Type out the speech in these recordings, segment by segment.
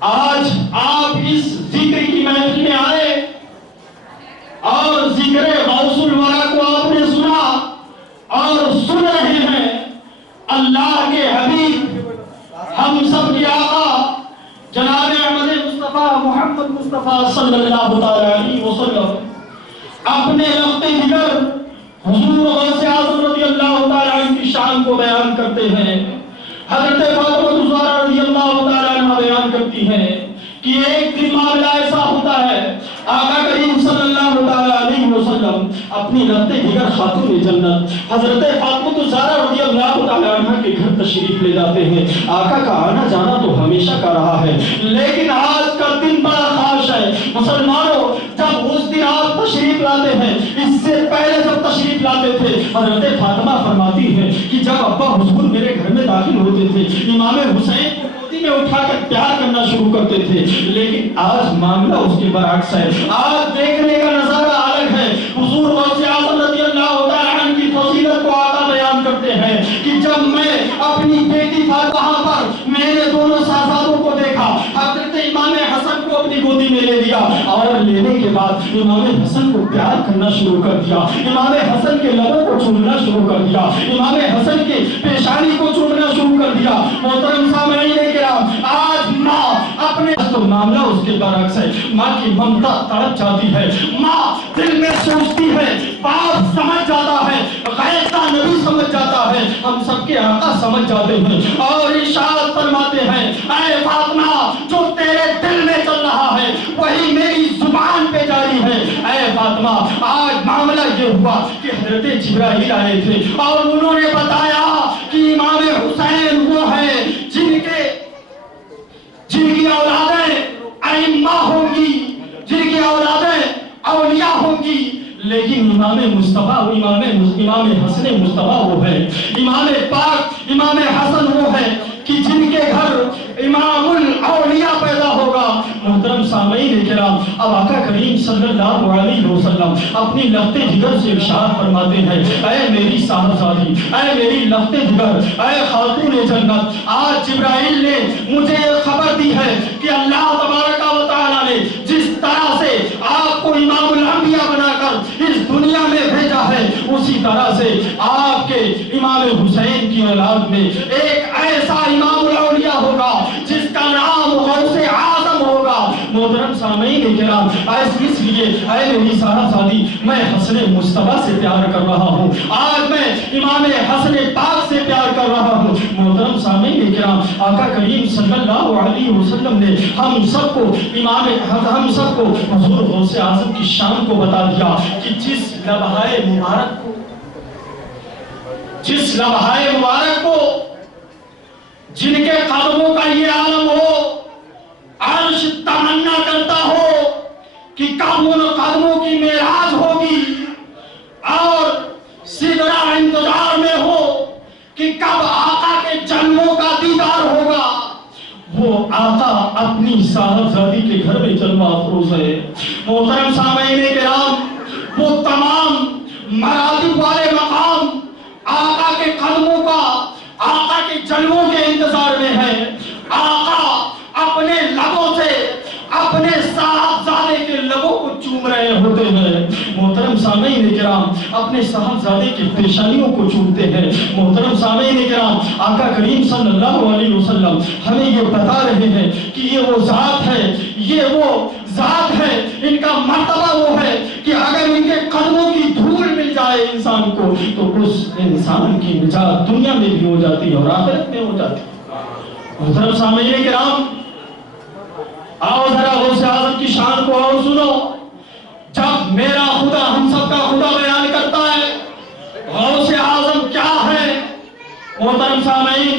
آج آپ اس ذکر کی محفل میں آئے اور ذکر غوث الورا کو آپ نے سنا اور سن رہے ہیں اللہ کے حبیب ہم سب کے آقا جناب احمد مصطفیٰ محمد مصطفیٰ صلی اللہ تعالی علیہ وسلم اپنے لخت جگر حضور غوث اعظم رضی اللہ تعالی عنہ کی شان کو بیان کرتے ہیں۔ حضرت فاطمہ الزہرا رضی اللہ تعالی عنہ بیان کرتی ہیں کہ ایک دن معاملہ ایسا ہوتا ہے، آقا کریم صلی اللہ تعالی علیہ وسلم اپنی لخت جگر خاتون جنت حضرت فاطمہ الزہرا رضی اللہ تعالی عنہ کے گھر تشریف لے جاتے ہیں۔ آقا کا آنا جانا تو ہمیشہ کا رہا ہے، لیکن آج کا دن بڑا خاص ہے۔ مسلمانوں، جب اس دن آپ تشریف لاتے ہیں، اس سے پہلے جب تشریف لاتے تھے حضرت فاطمہ فرماتی ہے کہ جب ابا حضور میرے گھر میں داخل ہوتے تھے، امام حسین کو گودی میں اٹھا کر پیار کرنا شروع کرتے تھے، لیکن آج معاملہ اس کے برعکس ہے۔ آج دیکھنے کا نظارہ الگ ہے۔ حضور غوث اعظم رضی اللہ تعالی عنہ کی فضیلت کو آقا بیان کرتے ہیں کہ جب میں اپنی بیٹی فاطمہ پر میرے دونوں شہزادوں کو دیکھا، حضرت امام حسن کو اپنی گودی میں لے لیا اور لینے کے بعد امام حسن کو پیار کرنا شروع کر دیا، امام حسن کے لبوں کو چومنا شروع کر دیا، امام حسن کے پیشانی کو چومنا شروع کر دیا۔ محترم سامعین کرام، آج ماں اپنے تو معاملہ اس کے برعکس ہے۔ ماں کی ممتا تڑپ جاتی ہے، ماں دل میں سوچتی ہے، باپ سمجھ جاتا ہے، غیر کا نبی سمجھ جاتا ہے، ہم سب کے آقا سمجھ جاتے ہیں اور ارشاد فرماتے ہیں، اے فاطمہ جو تیرے دل میں چل رہا ہے وہی میری زبان پہ جاری ہے۔ اے فاطمہ، آج معاملہ یہ ہوا کہ حضرت جبرائیل آئے تھے اور انہوں نے بتایا کہ امام حسین وہ ہے جن کی اولادیں ائمہ ہوں گی، جن کی اولادیں اولیاء ہوں گی، لیکن امام مصطفیٰ امام حسن مصطفیٰ وہ ہے، امام پاک امام حسن وہ ہے کہ جن کے گھر امام الاولیاء پیدا ہوگا۔ محترم سامعین کرام، اب آقا کریم صلی اللہ علیہ وسلم اپنی لخت جگر سے ارشاد فرماتے ہیں، اے میری صاحبزادی، اے میری لخت جگر، اے خاتون جنت، آج جبرائیل نے مجھے خبر دی ہے کہ اللہ تبارک و تعالیٰ نے جس طرح سے آپ کو امام الانبیاء بنا کر اس دنیا میں بھیجا ہے، اسی طرح سے آپ کے امام حسین کی اولاد میں ایک ایسا امام الاولیاء ہوگا جس کا نام غوث اعظم ہوگا۔ محترم سامعین کرام، اس لیے اے میری صاحبزادی، میں حسن مصطفیٰ سے پیار کر رہا ہوں، آج میں امام حسن پاک سے پیار کر رہا ہوں۔ محترم سامعین کرام، آقا کریم صلی اللہ علیہ وسلم نے ہم سب کو حضور غوث اعظم کی شان کو بتا دیا کہ جس لمحہ مبارک کو جن کے قدموں کا یہ عالم ہو، عرش تمنا کرتا ہو کہ کب ان قدموں کی معراج ہوگی اور سدرہ انتظار میں ہو کہ کب آقا کے جنموں کا دیدار ہوگا۔ وہ آقا اپنی صاحبزادی کے گھر میں جلوہ افروز ہے۔ محترم سامعین کرام، وہ تمام مراتب والے مقام آقا کے قدموں کا، آقا کے جنموں کے انتظار میں ہے۔ آقا اپنے لبوں سے اپنے صاحبزادے کے لبوں کو چوم رہے ہوتے ہیں۔ محترم سامعین کرام، اپنے صاحبزادے کی پیشانیوں کو چومتے ہیں۔ محترم سامعین کرام، آقا کریم صلی اللہ علیہ وسلم ہمیں یہ بتا رہے ہیں کہ یہ وہ ذات ہے، یہ وہ ذات ہے، ان کا مرتبہ وہ ہے کہ اگر ان کے قدموں کی دھول مل جائے انسان کو تو اس انسان کی نجات دنیا میں بھی ہو جاتی ہے اور آخرت میں ہو جاتی ہے۔ محترم سامعین کرام، آؤ ذرا غوث اعظم کی شان کو اور سنو۔ جب میرا خدا ہم سب کا خدا بیان کرتا ہے غوث اعظم کیا ہے، محترم سامعین،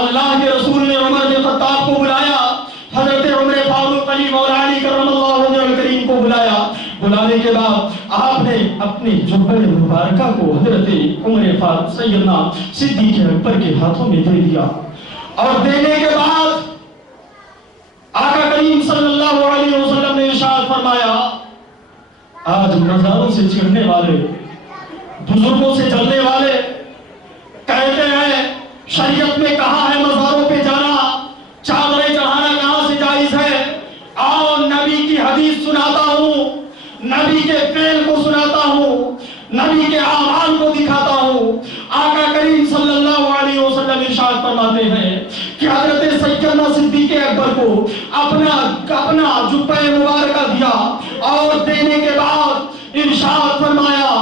اللہ کے رسول نے عمر بن خطاب کو بلایا، حضرت عمر فاروق علی مولا علی کرم اللہ وجہہ الکریم کو بلایا۔ بلانے کے بعد آپ نے اپنے جبہ مبارکہ کو حضرت عمر فاروق سیدنا صدیق اکبر کے ہاتھوں میں دے دیا، اور دینے کے بعد آقا کریم صلی اللہ علیہ وسلم نے ارشاد فرمایا، آج مزاروں سے چڑھنے والے، بزرگوں سے جلنے والے کہتے ہیں شریعت میں کہا ہے مزاروں پہ جانا، چادریں چڑھانا کہاں سے جائز نبی کے فعل کو سناتا ہوں، نبی کے اعمال کو دکھاتا ہوں۔ آقا کریم صلی اللہ علیہ وسلم ارشاد فرماتے ہیں کہ حضرت سیدنا صدیق اکبر کو اپنا جبہ مبارکہ دیا اور دینے کے بعد ارشاد فرمایا،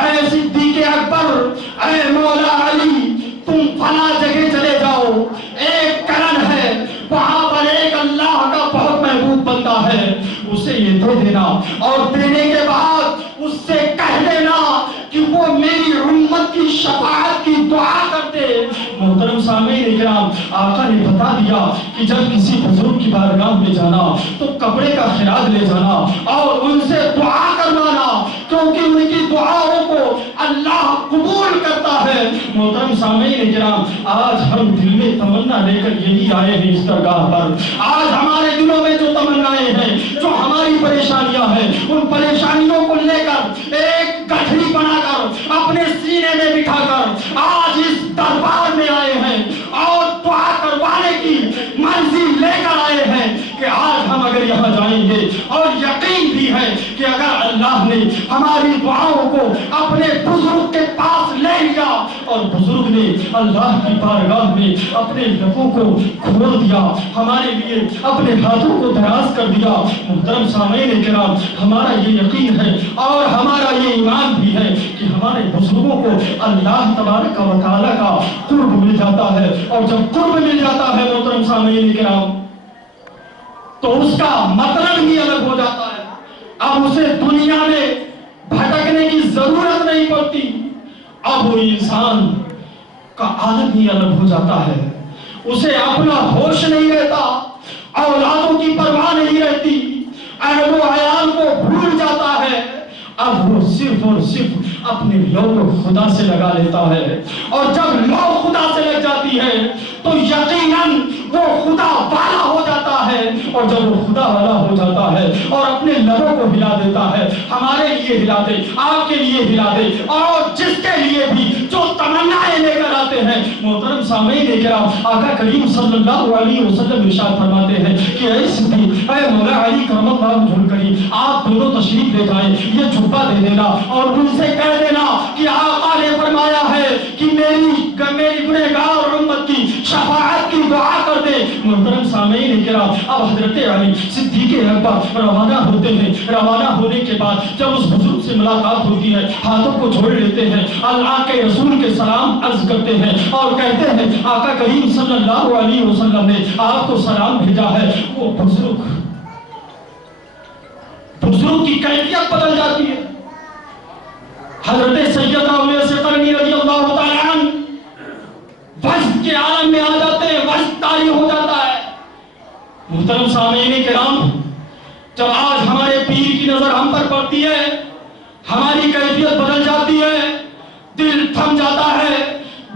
اے صدیق اکبر، اے مولا علی، تم فلاں جگہ چلے جاؤ، ایک کرن ہے وہاں پر ایک اللہ کا بہت محبوب بندہ ہے، اسے یہ دے دینا، اور دینے کے بعد اس سے کہہ دینا کہ وہ میری امت کی شفاعت کی دعا کرتے۔ محترم سامعین کرام، آقا نے بتا دیا کہ جب کسی بزرگ کی بارگاہ میں جانا تو کپڑے کا خراج لے جانا اور ان سے دعا کروانا، کیونکہ ان کی دعاؤں کو اللہ قبول کرتا ہے۔ محترم سامعین کرام، آج ہم دل میں تمنا لے کر یہی آئے ہیں اس درگاہ پر۔ آج ہمارے دلوں میں جو تمنائیں ہیں، جو ہماری پریشانیاں ہیں، ان پریشانیوں کو لے کر ایک گٹھڑی بنا کر اپنے سینے میں بٹھا کر آج اس دربار میں آئے ہیں اور دعا کروانے کی مرضی لے کر آئے ہیں کہ آج ہم اگر یہاں جائیں گے، اور یقین بھی ہے کہ اگر اللہ نے ہماری دعاؤں کو اپنے بزرگ کے پاس لے لیا اور بزرگ نے اللہ کی بارگاہ میں اپنے لبوں کو کھول دیا، ہمارے لیے اپنے ہاتھوں کو دراز کر دیا، محترم سامعین کرام، ہمارا یہ یقین ہے اور ہمارا یہ ایمان بھی ہے کہ ہمارے بزرگوں کو اللہ تبارک و تعالیٰ کا قرب مل جاتا ہے، اور جب قرب مل جاتا ہے محترم سامعین کرام تو اس کا مطلب ہی الگ ہو جاتا ہے۔ اب اسے دنیا میں بھٹکنے کی ضرورت نہیں پڑتی، اب وہ انسان کا عالم ہی الگ ہو جاتا ہے، اسے اپنا ہوش نہیں رہتا، اولادوں کی پرواہ نہیں رہتی، اہل و عیال کو بھول جاتا ہے، اب وہ صرف اور صرف اپنے لو کو خدا سے لگا لیتا ہے، اور جب لو خدا سے لگ جاتی ہے تو یقیناً وہ خدا والا ہو جاتا ہے، اور جب وہ خدا والا ہو جاتا ہے اور اپنے لبوں کو ہلا دیتا ہے، ہمارے لیے ہلا دے، آپ کے لیے ہلا دے، اور جس کے لیے بھی جو تمنائیں لے کر آتے ہیں، محترم سامعین کرام، آقا کریم صلی اللہ علیہ وسلم ارشاد فرماتے ہیں کہ اے صدیق، اے مولا علی کرم اللہ وجہہ الکریم، آپ دونوں تشریف لے جائیں، یہ جھبا دے دینا اور ان سے کہہ دینا کہ آقا نے فرمایا ہے کہ میری گنہگار امت کی شفاعت کی دعا کر دے۔ محترم سامعین کرام، اب حضرت علی صدیق اکبر روانہ ہوتے ہیں، روانہ ہونے کے بعد جب اس بزرگ سے ملاقات ہوتی ہے، ہاتھوں کو جوڑ لیتے ہیں، اللہ کے رسول کے سلام عرض کرتے ہیں اور کہتے ہیں آقا کریم صلی اللہ علیہ وسلم نے آپ کو سلام بھیجا ہے۔ وہ بزرگ کی کیفیت بدل جاتی ہے۔ حضرت سیدنا اویس قرنی رضی اللہ تعالیٰ عنہ وجد کے عالم میں آ جاتے ہیں، وجد طاری ہو جاتا ہے۔ محترم سامعین کرام، جب آج ہمارے پیر کی نظر ہم پر پڑتی ہے، ہماری کیفیت بدل جاتی ہے، دل تھم جاتا ہے،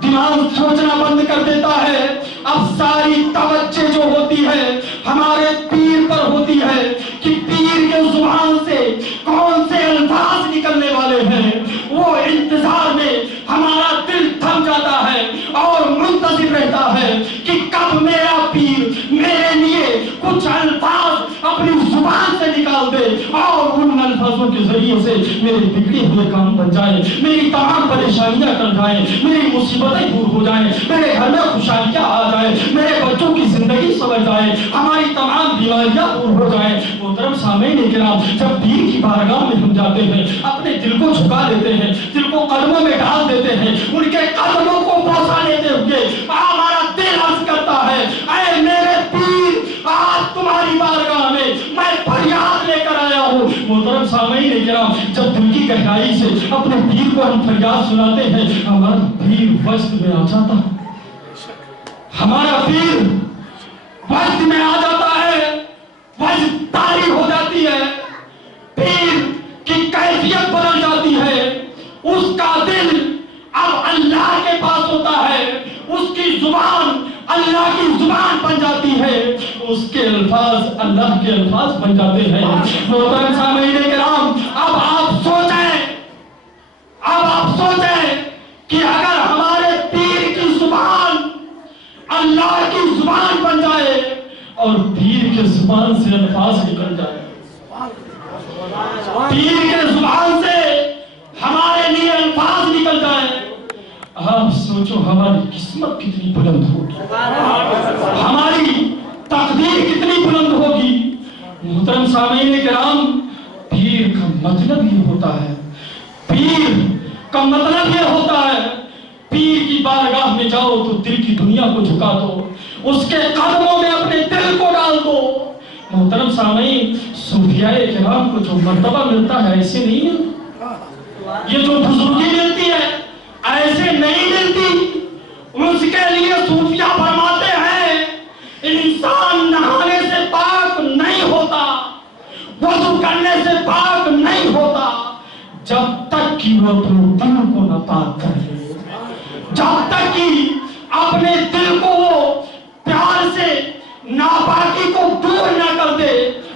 دماغ سوچنا بند کر دیتا ہے، اب ساری توجہ جو ہوتی ہے ہمارے پیر پر ہوتی ہے کہ پیر کے زبان سے کون سے الفاظ نکلنے والے ہیں۔ وہ انتظار میں ہمارا دل تھم جاتا ہے اور منتظر رہتا ہے کہ کب میرا پیر میرے لیے کچھ الفاظ اپنی زبان سے نکال دے اور ان الفاظوں کے ذریعے سے میرے بگڑے ہوئے کام بن جائیں، میری تمام پریشانیاں کر جائیں، میری مصیبتیں دور ہو جائیں، میرے گھر میں خوشحالیاں آ جائیں، میرے بچوں کی زندگی سنور جائے، ہماری تمام بیماریاں دور ہو جائیں۔ محترم سامعین کرام، جب پیر کی بارگاہ میں ہم جاتے ہیں، اپنے دل کو جھکا دیتے ہیں، دل کو قدموں میں ڈال دیتے ہیں، ان کے قدموں کو بوسہ لیتے ہوئے ہمارا دل عرض کرتا ہے اے میرے پیر، آج تمہاری بارگاہ میں میں فریاد لے کر آیا ہوں۔ محترم سامعین کرام، جب دل کی گہرائی سے اپنے پیر کو ہم فریاد سناتے ہیں، ہمارا پیر وجد میں آ جاتا ہے، ہمارا پیر وجد میں آ جاتا ہے، وجد طاری ہو جاتی ہے، پیر کی کیفیت بدل جاتی ہے، اس کا دل اب اللہ کے پاس ہوتا ہے، اس کی زبان اللہ کی زبان بن جاتی ہے، اس کے الفاظ اللہ کے الفاظ بن جاتے ہیں۔ محترم سامعین کرام، اب آپ سوچیں کہ اگر ہمارے پیر کی زبان اللہ کی زبان بن جائے اور پیر کے زبان سے الفاظ نکل جائے، پیر کے زبان سے ہمارے لیے الفاظ نکل جائیں، آپ سوچو ہماری قسمت کتنی بلند ہوگی، ہماری تقدیر کتنی بلند ہوگی۔ محترم سامعین کرام، پیر کا مطلب یہ ہوتا ہے، پیر کا مطلب یہ ہوتا ہے، پیر کی بارگاہ میں جاؤ تو دل کی دنیا کو جھکا دو، اس کے قدموں میں اپنے دل کو ڈال دو۔ محترم سامعین، صوفیاء کرام کو جو مرتبہ ملتا ہے ایسے نہیں ملتا، یہ جو بزرگی ملتی ہے ایسے نہیں ملتی۔ اس کے لیے صوفیاء فرماتے ہیں انسان نہانے سے پاک نہیں ہوتا، وضو کرنے سے پاک نہیں ہوتا، جب تک کہ وہ اپنے دل کو نہ پاک کر لے، جب تک کہ اپنے دل کو وہ پیار سے ناپاکی کو دور نہ کر دے،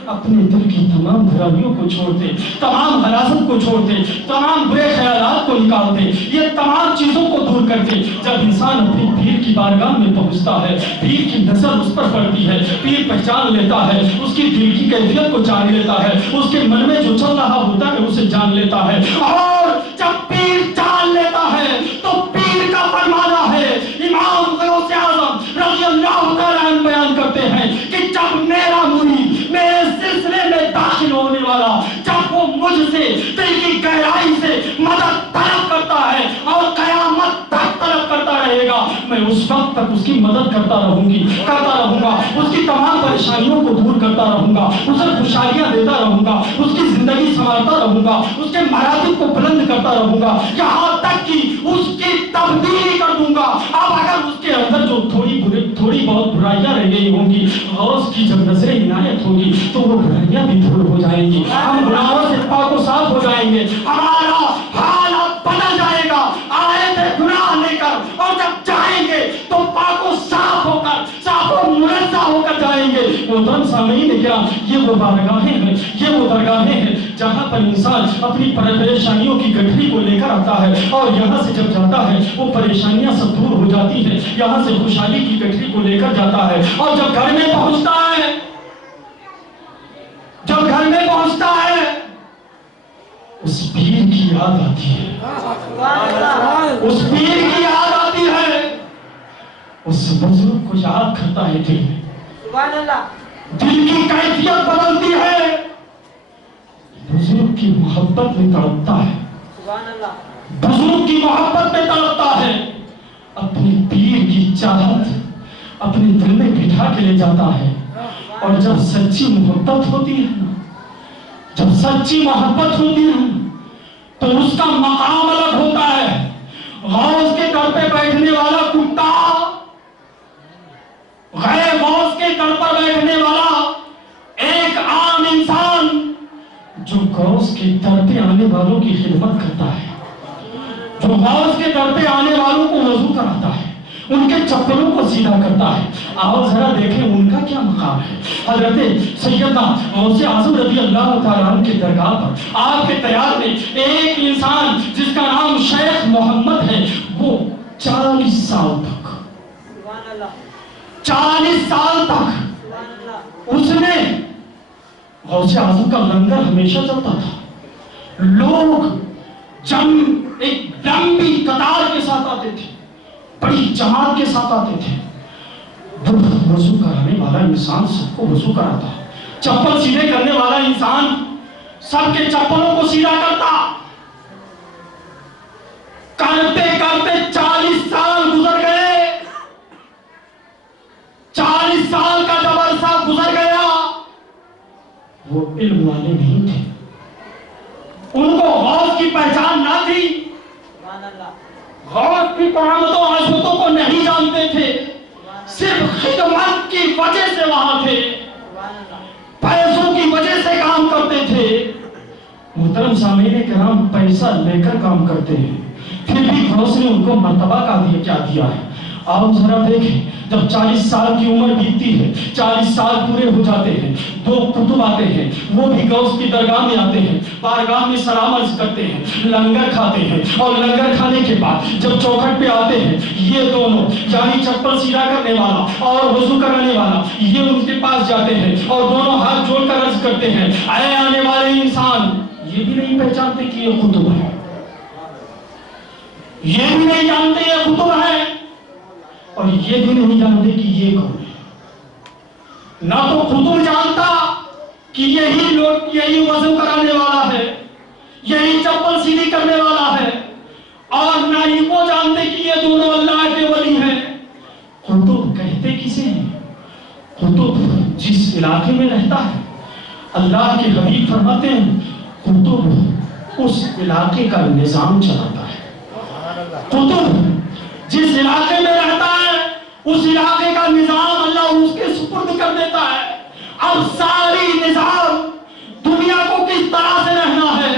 اپنے دل کی تمام برائیوں کو چھوڑ دے، تمام حراست کو چھوڑ دے، تمام برے خیالات کو نکال دے، یہ تمام چیزوں کو دور کر دے۔ جب انسان اپنی پیر کی بارگاہ میں پہنچتا ہے، پیر کی نظر اس پر پڑتی ہے، پیر پہچان لیتا ہے، اس کی دل کی کیفیت کو جان لیتا ہے، اس کے من میں جو چل رہا ہوتا ہے اسے جان لیتا ہے، اور جب پیر جان لیتا ہے تو پیر کا فرمانا ہے، امام غوث اعظم رضی اللہ تعالیٰ عنہ بیان کرتے ہیں کہ جب میرا مرید میرے سلسلے میں داخل ہونے والا، جب وہ مجھ سے دل کی گہرائی سے مدد طلب کرتا ہے اور قیامت تک طلب کرتا رہے گا، میں اس وقت تک اس کی مدد کرتا رہوں گا، اس کی تمام پریشانیوں کو دور کرتا رہوں گا، اسے خوشحالیاں دیتا رہوں گا، اس کی زندگی سنوارتا رہوں گا، اس کے مراتب کو بلند کرتا رہوں گا، یہاں تک کہ اس کی تبدیلی کر دوں گا۔ اب اگر اس کے اندر جو تھوڑی بہت برائیاں رہ گئی ہوں گی، غوث کی جب نظر عنایت ہوگی تو وہ برائیاں بھی دور ہو جائیں گی، ہم گناہوں سے پاک و صاف ہو جائیں گے، ہمارا حال اب بدل جائے گا، آئے تھے گناہ لے کر اور جب جائیں گے تو پاک و صاف ہو کر، صاف و منزہ ہو کر جائیں گے۔ محترم سامعین کرام، یہ وہ بارگاہیں ہیں، یہ وہ درگاہیں ہیں جہاں پر انسان اپنی پریشانیوں کی گٹھری کو لے کر آتا ہے، اور یہاں سے جب جاتا ہے وہ پریشانیاں سب دور ہو جاتی ہیں، یہاں سے خوشحالی کی گٹھری کو لے کر جاتا ہے، اور جب گھر میں پہنچتا ہے، جب گھر میں پہنچتا ہے اس پیر کی یاد آتی ہے، اس پیر کی یاد آتی ہے، اس بزرگ کو یاد کرتا ہے دل میں، دل کی کیفیت بدلتی ہے، بزرگ کی محبت میں تڑپتا ہے، بزرگ کی محبت میں تڑپتا ہے، اپنے پیر کی چاہت اپنے دل میں بٹھا کے لے جاتا ہے، اور جب سچی محبت ہوتی ہے، جب سچی محبت ہوتی ہے تو اس کا مقام الگ ہوتا ہے۔ غوث کے در پہ بیٹھنے والا کتا، غیر غوث کے در پر بیٹھنے والا ایک عام انسان جو غوث کے در پہ آنے والوں کی خدمت کرتا ہے، جو غوث کے در پہ آنے والوں کو وضو کراتا ہے، ان کے چپلوں کو سیدھا کرتا ہے، آؤ ذرا دیکھیں ان کا کیا مقام ہے۔ حضرت سیدنا غوث اعظم رضی اللہ تعالیٰ عنہ کے درگاہ پر آپ کے دیار میں ایک انسان جس کا نام شیخ محمد ہے، وہ 40 سال تک 40 سال تک اس نے غوث اعظم کا لنگر ہمیشہ چلتا تھا، لوگ جب ایک لمبی قطار کے ساتھ آتے تھے، بڑی جماعت کے ساتھ آتے تھے، وضو کرانے والا انسان سب کو وضو کراتا، چپل سیدھے کرنے والا انسان سب کے چپلوں کو سیدھا کرتا، کرتے کرتے 40 سال گزر گئے، 40 سال کا جب عرصہ گزر گیا، وہ علم والے نہیں تھے، ان کو غوث کی پہچان نہ تھی، غوث کی کرامتوں عظمتوں کو نہیں جانتے تھے، صرف خدمت کی وجہ سے وہاں تھے، پیسوں کی وجہ سے کام کرتے تھے۔ محترم سامعین کرام، پیسہ لے کر کام کرتے ہیں، پھر بھی غوث نے ان کو مرتبہ کا کیا دیا ہے، آپ ذرا دیکھیں جب 40 سال کی عمر بیتتی ہے، 40 سال پورے ہو جاتے ہیں، دو قطب آتے ہیں، وہ بھی غوث کی درگاہ میں آتے ہیں، بارگاہ میں سلام عرض کرتے ہیں، لنگر کھاتے ہیں، اور لنگر کھانے کے بعد جب چوکھٹ پہ آتے ہیں یہ دونوں یعنی چپل سیدھا کرنے والا اور وضو کرانے والا یہ ان کے پاس جاتے ہیں اور دونوں ہاتھ جوڑ کر عرض کرتے ہیں اے آنے والے انسان، یہ بھی نہیں پہچانتے کہ یہ قطب ہے، یہ بھی نہیں جانتے یہ قطب ہے، اور یہ بھی نہیں جانتے کہ یہ کون ہے۔ نہ تو قطب جانتا کہ یہی وضو کرانے والا ہے، یہی چپل سیدھی کرنے والا ہے، اور نہ ہی وہ جانتے کہ یہ دونوں اللہ کے ولی ہیں۔ قطب کہتے کسے ہیں؟ قطب جس علاقے میں رہتا ہے، اللہ کے حبیب فرماتے ہیں قطب اس علاقے کا نظام چلاتا ہے۔ قطب جس علاقے میں رہتا ہے اس علاقے کا نظام اللہ اس کے سپرد کر دیتا ہے۔ اب ساری نظام دنیا کو کس طرح سے رہنا ہے،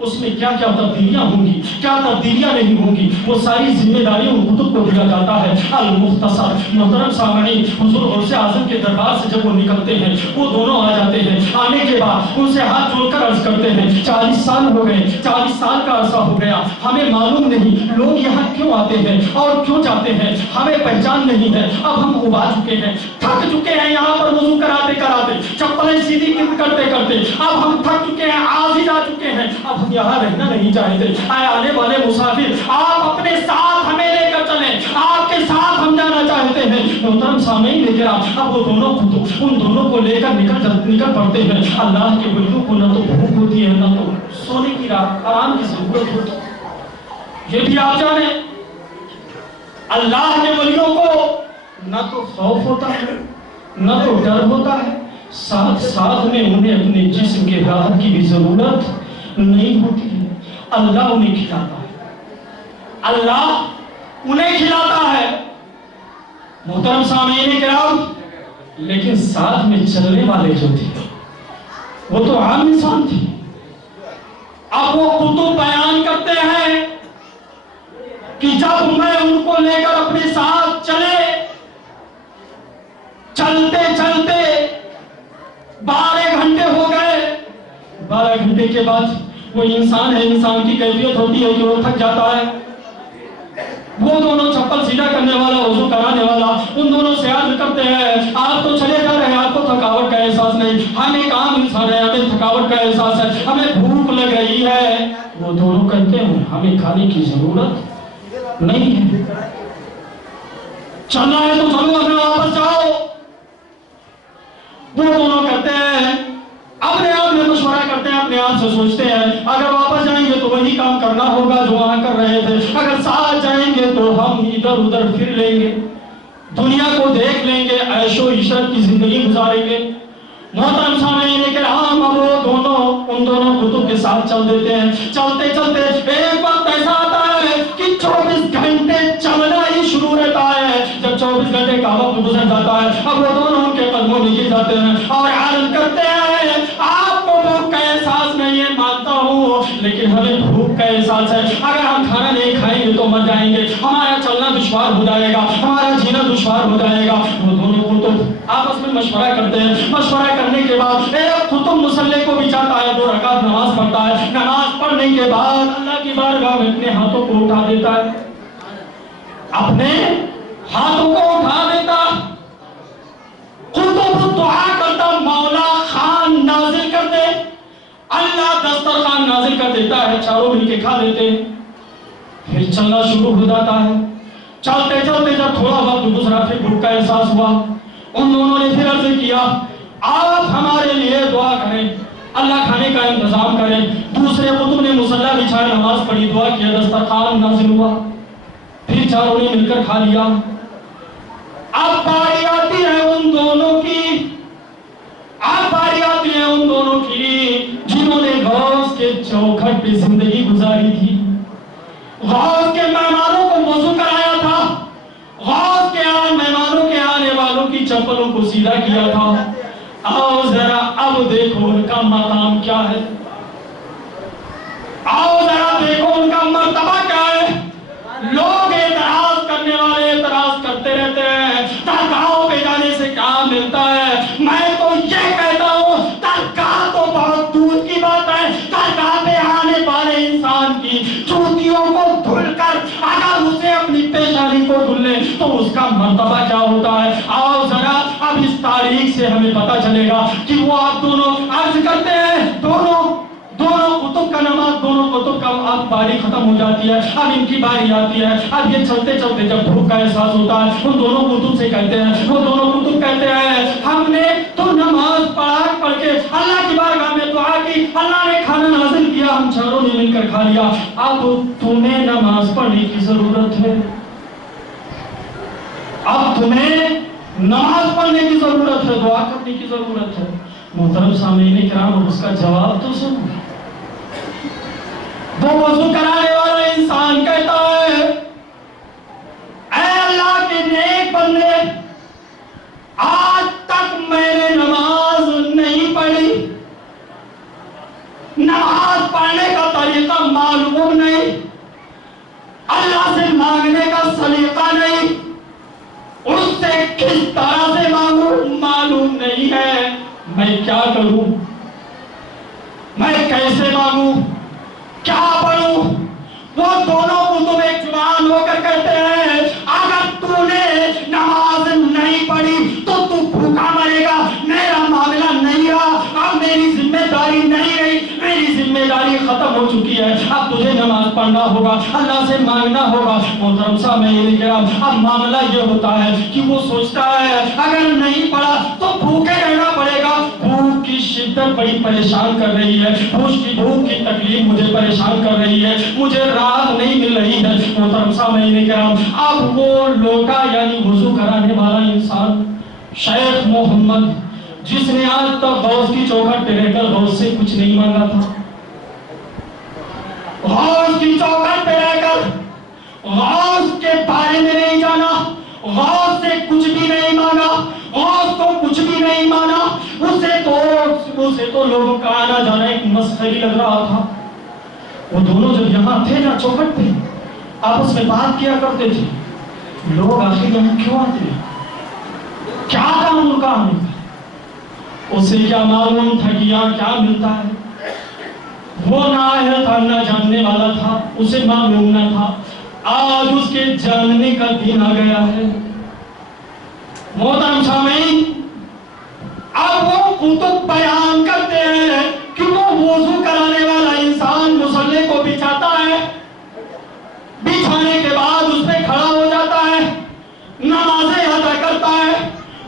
اس میں کیا کیا تبدیلیاں ہوں گی، کیا تبدیلیاں نہیں ہوں گی، وہ ساری ذمہ داریوں قطب کو دیا جاتا ہے۔ المختصر محترم سامعین، حضور غوث اعظم کے دربار سے جب وہ نکلتے ہیں وہ دونوں آ جاتے ہیں، آنے کے بعد ان سے ہاتھ جوڑ کر عرض کرتے ہیں 40 سال ہو گئے، 40 سال کا عرصہ ہو گیا، ہمیں معلوم نہیں لوگ یہاں کیوں آتے ہیں اور کیوں جاتے ہیں، ہمیں پہچان نہیں ہے، اب ہم ابا چکے ہیں، تھک چکے ہیں یہاں پر وضو کراتے کراتے، چپلیں سیدھی کرتے کرتے، اب ہم تھک چکے ہیں، عاجز آ چکے ہیں، اب ہم یہاں رہنا نہیں چاہتے۔ اے آنے والے مسافر، آپ اپنے ساتھ ہمیں لے کر چلیں، آپ کے ساتھ ہم جانا چاہتے ہیں۔ محترم سامعین لیکن اب وہ دونوں قطب ان دونوں کو لے کر نکل پڑتے ہیں۔ اللہ کے ولیوں کو نہ تو بھوک ہوتی ہے نہ تو سونے کی رات آرام کی ضرورت ہوتی ہے، یہ بھی آپ جانیں۔ اللہ کے ولیوں کو نہ تو خوف ہوتا ہے نہ تو ڈر ہوتا ہے، ساتھ ساتھ میں انہیں اپنے جسم کے راحت کی بھی ضرورت نہیں ہوتی ہے۔ اللہ انہیں کھلاتا ہے، اللہ انہیں کھلاتا ہے۔ محترم سامعین کرام، لیکن ساتھ میں چلنے والے جو تھے وہ تو عام انسان تھے۔ اب وہ قطب بیان کرتے ہیں کہ جب میں ان کو لے کر اپنے ساتھ چلے، چلتے چلتے 12 گھنٹے ہو گئے، 12 گھنٹے کے بعد وہ انسان ہے، انسان کی کیفیت ہوتی ہے کہ وہ تھک جاتا ہے۔ وہ دونوں چپل سیدھا کرنے والا وضو کرانے والا ان دونوں سے عرض کرتے ہیں آپ تو چلے جا رہے ہیں، آپ کو تھکاوٹ کا احساس نہیں، ہم ایک عام انسان ہے، ہمیں تھکاوٹ کا احساس ہے، ہمیں بھوک لگ رہی ہے۔ وہ دونوں کہتے ہیں ہمیں کھانے کی ضرورت نہیں ہے، چلنا ہے تو چلو، اپنے واپس جاؤ۔ وہ دونوں کہتے ہیں اپنے آپ میں مشورہ کرتے ہیں، اپنے آپ سے سوچتے ہیں اگر واپس جائیں گے تو وہی کام کرنا ہوگا جو وہاں کر رہے تھے، اگر ساتھ جائیں گے تو ہم ادھر ادھر پھر لیں گے، دنیا کو دیکھ لیں گے، عیش و عشرت کی زندگی گزاریں گے۔ محترم سامعین کرام، اب وہ دونوں ان دونوں قطب کے ساتھ چل دیتے ہیں۔ چلتے چلتے ایک وقت ایسا آتا ہے کہ 24 گھنٹے چلنا ہی شروع رہتا ہے۔ جب 24 گھنٹے کا وقت گزر جاتا ہے اب وہ دونوں ان کے قدموں میں گر جاتے ہیں اور عرض کرتے ہیں آپ کو بھوک کا احساس نہیں ہے، مانتا ہوں، لیکن ہمیں بھوک کا احساس ہے، اگر ہم کھانا نہیں کھائیں گے تو مر جائیں گے، ہمارا چلنا دشوار ہو جائے گا، ہمارا جینا دشوار ہو جائے گا۔ وہ دونوں قطب آپس میں مشورہ کرتے ہیں، مشورہ کرنے کے بعد ایک قطب مصلی کو بچھاتا ہے، 2 رکعت نماز پڑھتا ہے، نماز پڑھنے کے بعد اللہ کی بارگاہ میں اپنے ہاتھوں کو اٹھا دیتا ہے، اپنے ہاتھوں کو اٹھا دیتا، قطب دعا کرتا مولا خان نازل کر دے، اللہ دسترخوان نازل کر دیتا ہے، چاروں مل کے کھا لیتے ہیں، پھر چلنا شروع ہو جاتا ہے۔ چلتے چلتے جب تھوڑا وقت گزرا پھر بھوک کا احساس ہوا، ان دونوں نے پھر عرض کیا آپ ہمارے لیے دعا کریں، اللہ کھانے کا انتظام کریں۔ دوسرے قطب نے مصلی بچھایا، نماز پڑھی، دعا کیا، دسترخوان نازل ہوا، پھر چاروں نے مل کر کھا لیا۔ اب باری آتی ہے ان دونوں کی، اب باری آتی ہے ان دونوں کی جنہوں نے غوث کے چوکھٹ پہ زندگی گزاری تھی، غوث کے مہمانوں کو وضو کرایا تھا، غوث کے مہمانوں کے آنے والوں کی چپلوں کو سیدھا کیا تھا۔ آؤ ذرا اب دیکھو ان کا مقام کیا ہے، آؤ ذرا دیکھو ان کا مرتبہ کیا ہے۔ لوگ اعتراض کرنے والے اعتراض کرتے کو دھلے تو اس کا مرتبہ کیا ہوتا ہے. آؤ ذرا اب اس تاریخ سے ہمیں پتہ چلے گا کہ وہ آپ دونوں عرض کرتے ہیں دونوں کتب کا نماز دونوں کتب کا اب باری ختم ہو جاتی ہے. اب ان کی باری آتی ہے. اب یہ چلتے چلتے جب بھوک کا احساس ہوتا ہے ان دونوں کتب سے کہتے ہیں, وہ دونوں کتب کہتے ہیں ہم نے تو نماز پڑھ کے اللہ کی بارگاہ میں دعا کی, اللہ نے کھانا نازل کیا, ہم چاروں نے مل کر کھا لیا. اب تمہیں نماز پڑھنے کی ضرورت ہے, اب تمہیں نماز پڑھنے کی ضرورت ہے, دعا کرنے کی ضرورت ہے. محترم سامعین کرام, اس کا جواب تو سنو. وہ وضو کرانے والا انسان کہتا ہے اے اللہ کے نیک بندے, آج تک میں نے نماز نہیں پڑھی, نماز پڑھنے کا طریقہ معلوم نہیں, اللہ سے مانگنے کا سلیقہ نہیں, اس سے کس طرح سے مانگوں معلوم نہیں ہے. میں کیا کروں, میں کیسے مانگوں, کیا پڑھوں؟ وہ دونوں کتب ایک جوان ہو کر کہتے ہیں اگر تو نے نماز نہیں پڑھی تو بھوکا مرے گا, میرا معاملہ نہیں رہا, اب میری ذمہ داری نہیں رہی, میری ذمہ داری ختم ہو چکی ہے, اب تجھے نماز پڑھنا ہوگا, اللہ سے مانگنا ہوگا. محترم سامعین کرام, اب معاملہ یہ ہوتا ہے کہ وہ سوچتا ہے اگر نہیں پڑھا تو بھوکے رہنا پڑے گا. بھوک کی شدت بڑی پریشان کر رہی ہے, بھوک کی تکلیف مجھے پریشان کر رہی ہے, مجھے راحت نہیں مل رہی ہے. محترم سامعین کرام, اب وہ لوٹا یعنی وضو کرانے والا انسان شیخ محمد, جس نے آج تک غوث کی چوکھٹ پہ رہ کر غوث سے کچھ نہیں مانگا تھا, غوث کی چوکھٹ پہ رہ کر غوث کے بارے میں نہیں جانا, غوث سے کچھ بھی نہیں مانگا, غوث کو کچھ بھی نہیں مانا, اسے تو لوگوں کا آنا جانا ایک مسخری لگ رہا تھا. وہ دونوں جب یہاں تھے نا چوکھٹ پہ, آپس میں بات کیا کرتے تھے, لوگ آخر یہاں کیوں آتے ہیں, کیا کام ان کا آنے کا, اسے کیا معلوم تھا کہ یہاں کیا ملتا ہے. وہ نہ آیا تھا, نہ جاننے والا تھا, اسے معلوم نہ تھا. آج اس کے جاننے کا دن آ گیا ہے. محترم سامعین, اب وہ کتب بیان کرتے ہیں کہ وہ وضو کرانے والا انسان مصلی کو بچھاتا ہے, بچھانے کے بعد اس پہ کھڑا ہو جاتا ہے, نمازیں ادا کرتا ہے,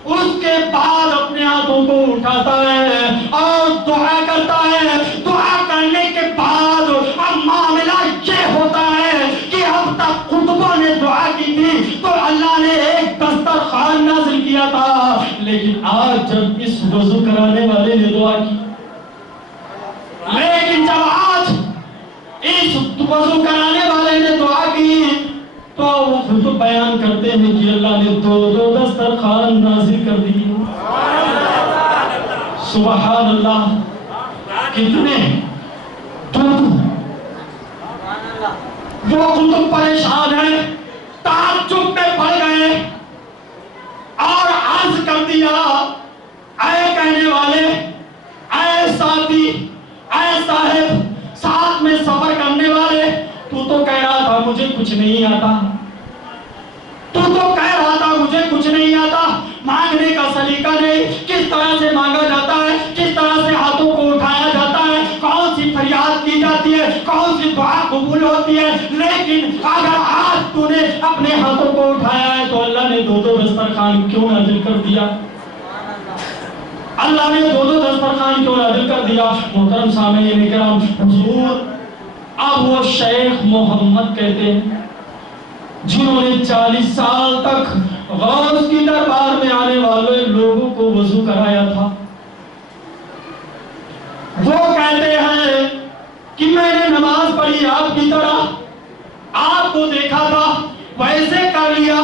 اس کے بعد اپنے ہاتھوں کو اٹھاتا ہے اور دعا کرتا ہے. دعا کرنے کے بعد اب معاملہ یہ ہوتا ہے کہ اب تک خطبوں نے دعا کی تھی تو اللہ نے ایک دسترخوان نازل کیا تھا, لیکن آج جب اس وضو کرانے والے نے دعا کی, لیکن جب آج اس وضو کرانے والے نے دعا کی تو وہ خود بیان کرتے ہیں کہ اللہ نے دو دسترخوان نازل کر دی. سبحان اللہ, کتنے وہ خود پریشان ہیں, تعجب میں پڑ گئے اور عرض کر دیا اے کہنے والے, اے ساتھی, اے صاحب, ساتھ میں سفر کرنے والے, تو کہہ رہا تھا مجھے کچھ نہیں آتا, تو کہہ رہا تھا مجھے کچھ نہیں آتا, مانگنے کا سلیقہ نہیں, کس طرح سے مانگا جاتا ہے, کس طرح سے ہاتھوں کو اٹھایا جاتا ہے, کون سی فریاد کی جاتی ہے, کون سی دعا قبول ہوتی ہے. لیکن اگر آج تو نے اپنے ہاتھوں کو اٹھایا ہے تو اللہ نے دو دسترخوان کیوں نازل کر دیا, اللہ نے دو دسترخوان کیوں نازل کر دیا. محترم سامعین کرام, حضور اب وہ شیخ محمد کہتے ہیں جنہوں نے 40 سال تک غوث کی دربار میں آنے والے لوگوں کو وضو کرایا تھا, وہ کہتے ہیں کہ میں نے نماز پڑھی آپ کی طرح, آپ کو دیکھا تھا ویسے کر لیا,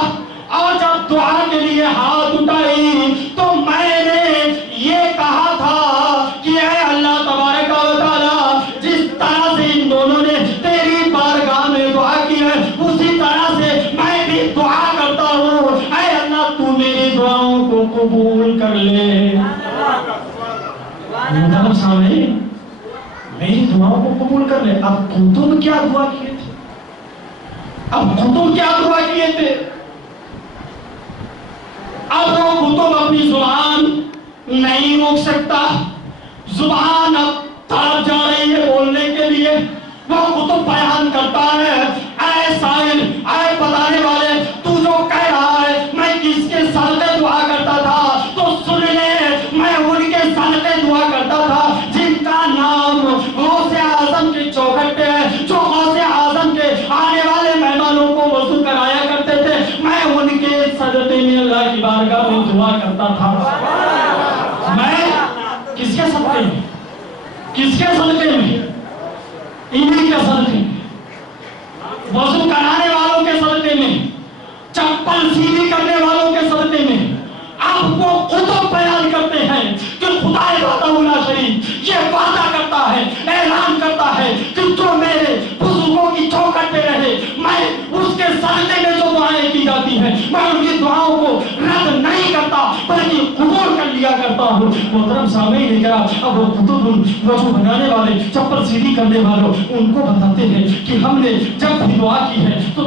اور جب دعا کے لیے ہاتھ اٹھائی تو میں نے یہ کہا تھا کہ اے اللہ تبارک و تعالی, جس طرح سے ان دونوں نے تیری بارگاہ میں دعا کی ہے اسی طرح سے میں بھی دعا کرتا ہوں, اے اللہ تو میری دعاؤں کو قبول کر لے. محترم سامعین, میری دعاؤں کو قبول کر لے. اب خطب کیا دعا کیے تھے, اب خطب کیا دعا کیے تھے, اب وہ کتب اپنی زبان نہیں روک سکتا، زبان اب تڑپ جا رہی ہے بولنے کے لیے. وہ کتب بیان کرتا ہے، اے سائل، اے بتانے والے، تو جو کہہ رہا ہے میں کس کے صدقے دعا کرتا تھا، تو سن لے، میں ان کے صدقے دعا کرتا تھا جن کا نام غوث اعظم کے چوکھٹ پہ ہے، جو غوث اعظم کے آنے والے مہمانوں کو وضو کرایا کرتے تھے. میں ان کے صدقے میں اللہ کی بارگاہ میں دعا کرتا تھا. میں کس کے صدقے میں؟ کس کے صدقے میں؟ انہی کے صدقے میں، وضو کرانے والوں کے صدقے میں، چپل سیدھی کرنے والوں کے صدقے میں. اب وہ خود بیان کرتے ہیں کہ خدا وحدہ لا شریک یہ وعدہ کرتا ہے، اعلان کرتا ہے کہ جو میرے بزرگوں کی چوکھٹ پہ رہے، میں اس کے صدقے میں جو دعائیں کی جاتی ہیں میں ان کی دعاؤں کو رد نہیں کرتا بلکہ قبول کر لیا کرتا ہوں. محترم سامعین کرام، اب وہ خطب وضو بنانے والے، چپل سیدھی کرنے والوں ان کو بتاتے ہیں کہ ہم نے جب بھی دعا کی ہے تو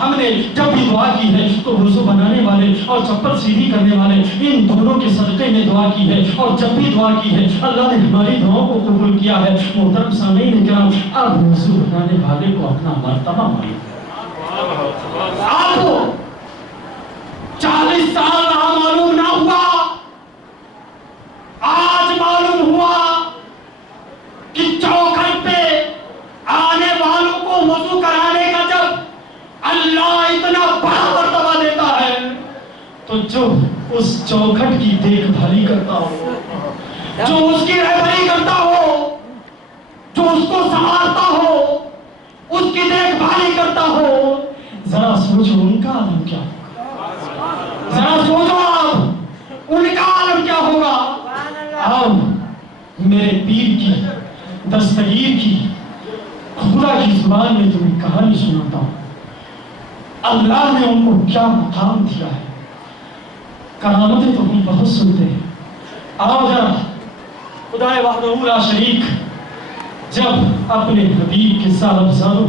ہم نے جب بھی دعا کی ہے تو وضو بنانے والے اور چپل سیدھی کرنے والے ان دونوں کے صدقے میں دعا کی ہے، اور جب بھی دعا کی ہے اللہ نے ہماری دعاؤں کو قبول کیا ہے. محترم سامعین کرام، اب وضو بنانے والے کو اپنا مرتبہ معلوم ہے. آپ کو 40 سال رہا معلوم نہ ہوا، آج معلوم ہوا کہ چوکھٹ پہ آنے والوں کو وضو کرانے کا جب اللہ اتنا بڑا مرتبہ دیتا ہے تو جو اس چوکھٹ کی دیکھ بھالی کرتا ہو، جو اس کی رہبری کرتا ہو، جو اس کو سنبھالتا ہو، اس کی دیکھ بھالی کرتا ہو، ذرا سوچو ان کا عالم کیا ہوگا. ذرا سوچو آپ ان کا عالم کیا ہوگا. اب میرے پیر کی دستگیر کی خدا کی زبان میں تمہیں کہانی سناتا ہوں. اللہ نے ان کو کیا مقام دیا ہے. کرامتیں تو ہم بہت سنتے ہیں. آؤ ذرا خدا وحدہ لا شریک جب اپنے حبیب کے صاحبزادوں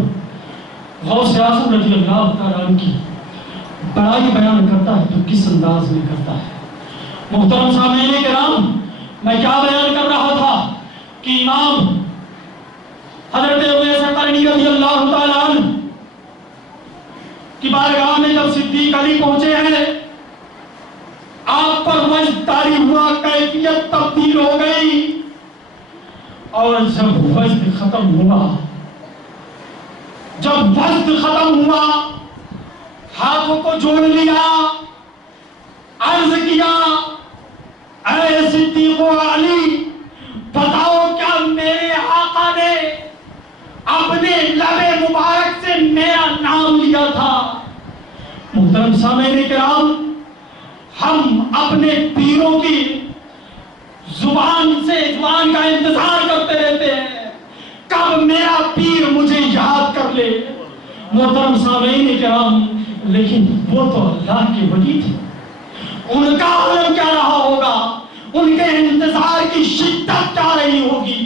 غوث اعظم رضی اللہ تعالیٰ عنہ کی بڑائی بیان کرتا ہے تو کس انداز میں کرتا ہے. محترم سامعین کرام، میں کیا بیان کر رہا تھا کہ امام حضرت اویس قرنی رضی اللہ تعالیٰ عنہ کی بارگاہ میں جب صدیق علی پہنچے ہیں، آپ پر وجد طاری ہوا، کیفیت تبدیل ہو گئی، اور جب وجد ختم ہوا ہاتھوں کو جوڑ لیا، عرض کیا، اے صدیق علی بتاؤ کیا میرے آقا نے اپنے لب مبارک سے میرا نام لیا تھا. محترم سامعین کرام، ہم اپنے پیروں کی زبان کا انتظار کرتے رہتے ہیں کب میرا پیر مجھے یاد کر لے. محترم سامعین کرام، لیکن وہ تو اللہ کے ولی تھے، ان کا عالم کیا رہا ہوگا، ان کے انتظار کی شدت کیا رہی ہوگی.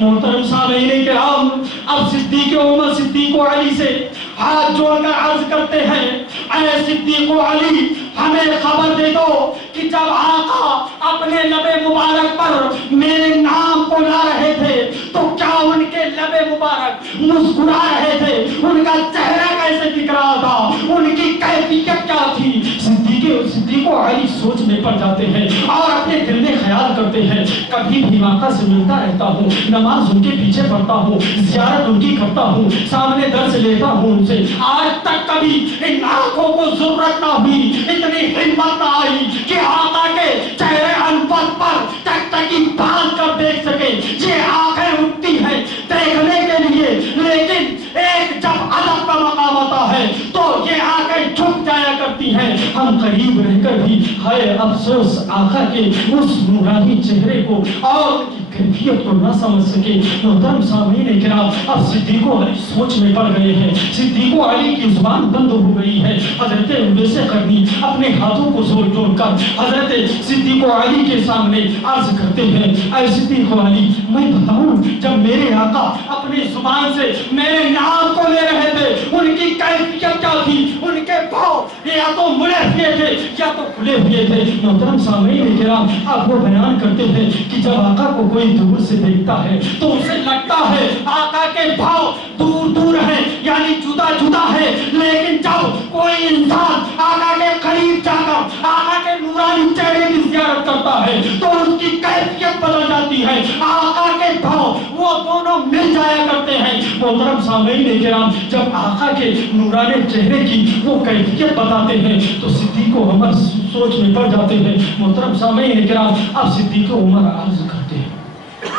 محترم سامعین کرام، اب صدیق عمر صدیق علی سے ہاتھ جوڑ کر عرض کرتے ہیں، اے صدیق علی ہمیں خبر دے دو کہ جب آقا اپنے لب مبارک پر میرے نام کو لا رہے تھے تو کیا ان کے لب مبارک مسکرا رہے تھے، ان کا چہرہ کیسے دکھ رہا تھا، ان کی کیفیت کیا تھی. صدیق علی سوچ میں پڑ جاتے ہیں اور اپنے دل میں خیال کرتے ہیں، کبھی بھی آقا سے ملتا رہتا ہوں، نماز ان کے پیچھے پڑھتا ہوں، زیارت ان کی کرتا ہوں، سامنے درس لیتا ہوں ان سے، آج تک کبھی ان آنکھوں کو ضرورت نہ ہوئی، اتنی ہمت نہ آئی کہ آقا کے چہرے انور پر تک تکی باندھ کر دیکھ سکے. یہ آنکھیں اٹھتی ہیں دیکھنے کے لیے، لیکن ایک جب ادب کا مقام آتا ہے تو یہ آنکھیں جھک جایا کرتی ہیں. ہم قریب رہ کر بھی ہائے افسوس آقا کے اس نورانی چہرے کو اور ان کی کیفیت کو نہ سمجھ سکے. محترم سامعین کرام، اب صدیق علی سوچ میں پڑ گئے ہیں، صدیق علی کی زبان بند ہو گئی ہے. حضرت اویس قرنی اپنے ہاتھوں کو زور جوڑ کر حضرت صدیق علی کے سامنے عرض کرتے ہیں، اے صدیق علی میں بتاؤں جب میرے آقا اپنی زبان سے میرے نام کو لے رہے تھے، ان کی کیفیت کیا تھی؟ ان کے پاؤں یا تو مڑے ہوئے تھے یا تو کھلے ہوئے تھے۔ محترم سامعین کرام، آپ وہ بیان کرتے ہیں کہ جب آقا کو کوئی دور سے دیکھتا ہے تو اسے لگتا ہے آقا کے پاؤں دور دور ہیں، یعنی جدا جدا ہے، لیکن جب کوئی انسان آقا کے قریب جا کر آقا کے نورانی چہرے کی زیارت کرتا ہے تو اس کی کیفیت بدل جاتی ہے۔ آقا کے پاؤں وہ دونوں مل جایا کرتے ہیں۔ محترم سامعین کرام، جب آقا کے نورانی چہرے کی وہ کیفیت بتاتے ہیں تو صدیق و عمر سوچ میں پڑ جاتے ہیں۔ محترم سامعین کرام، اب صدیق و عمر عرض کرتے ہیں،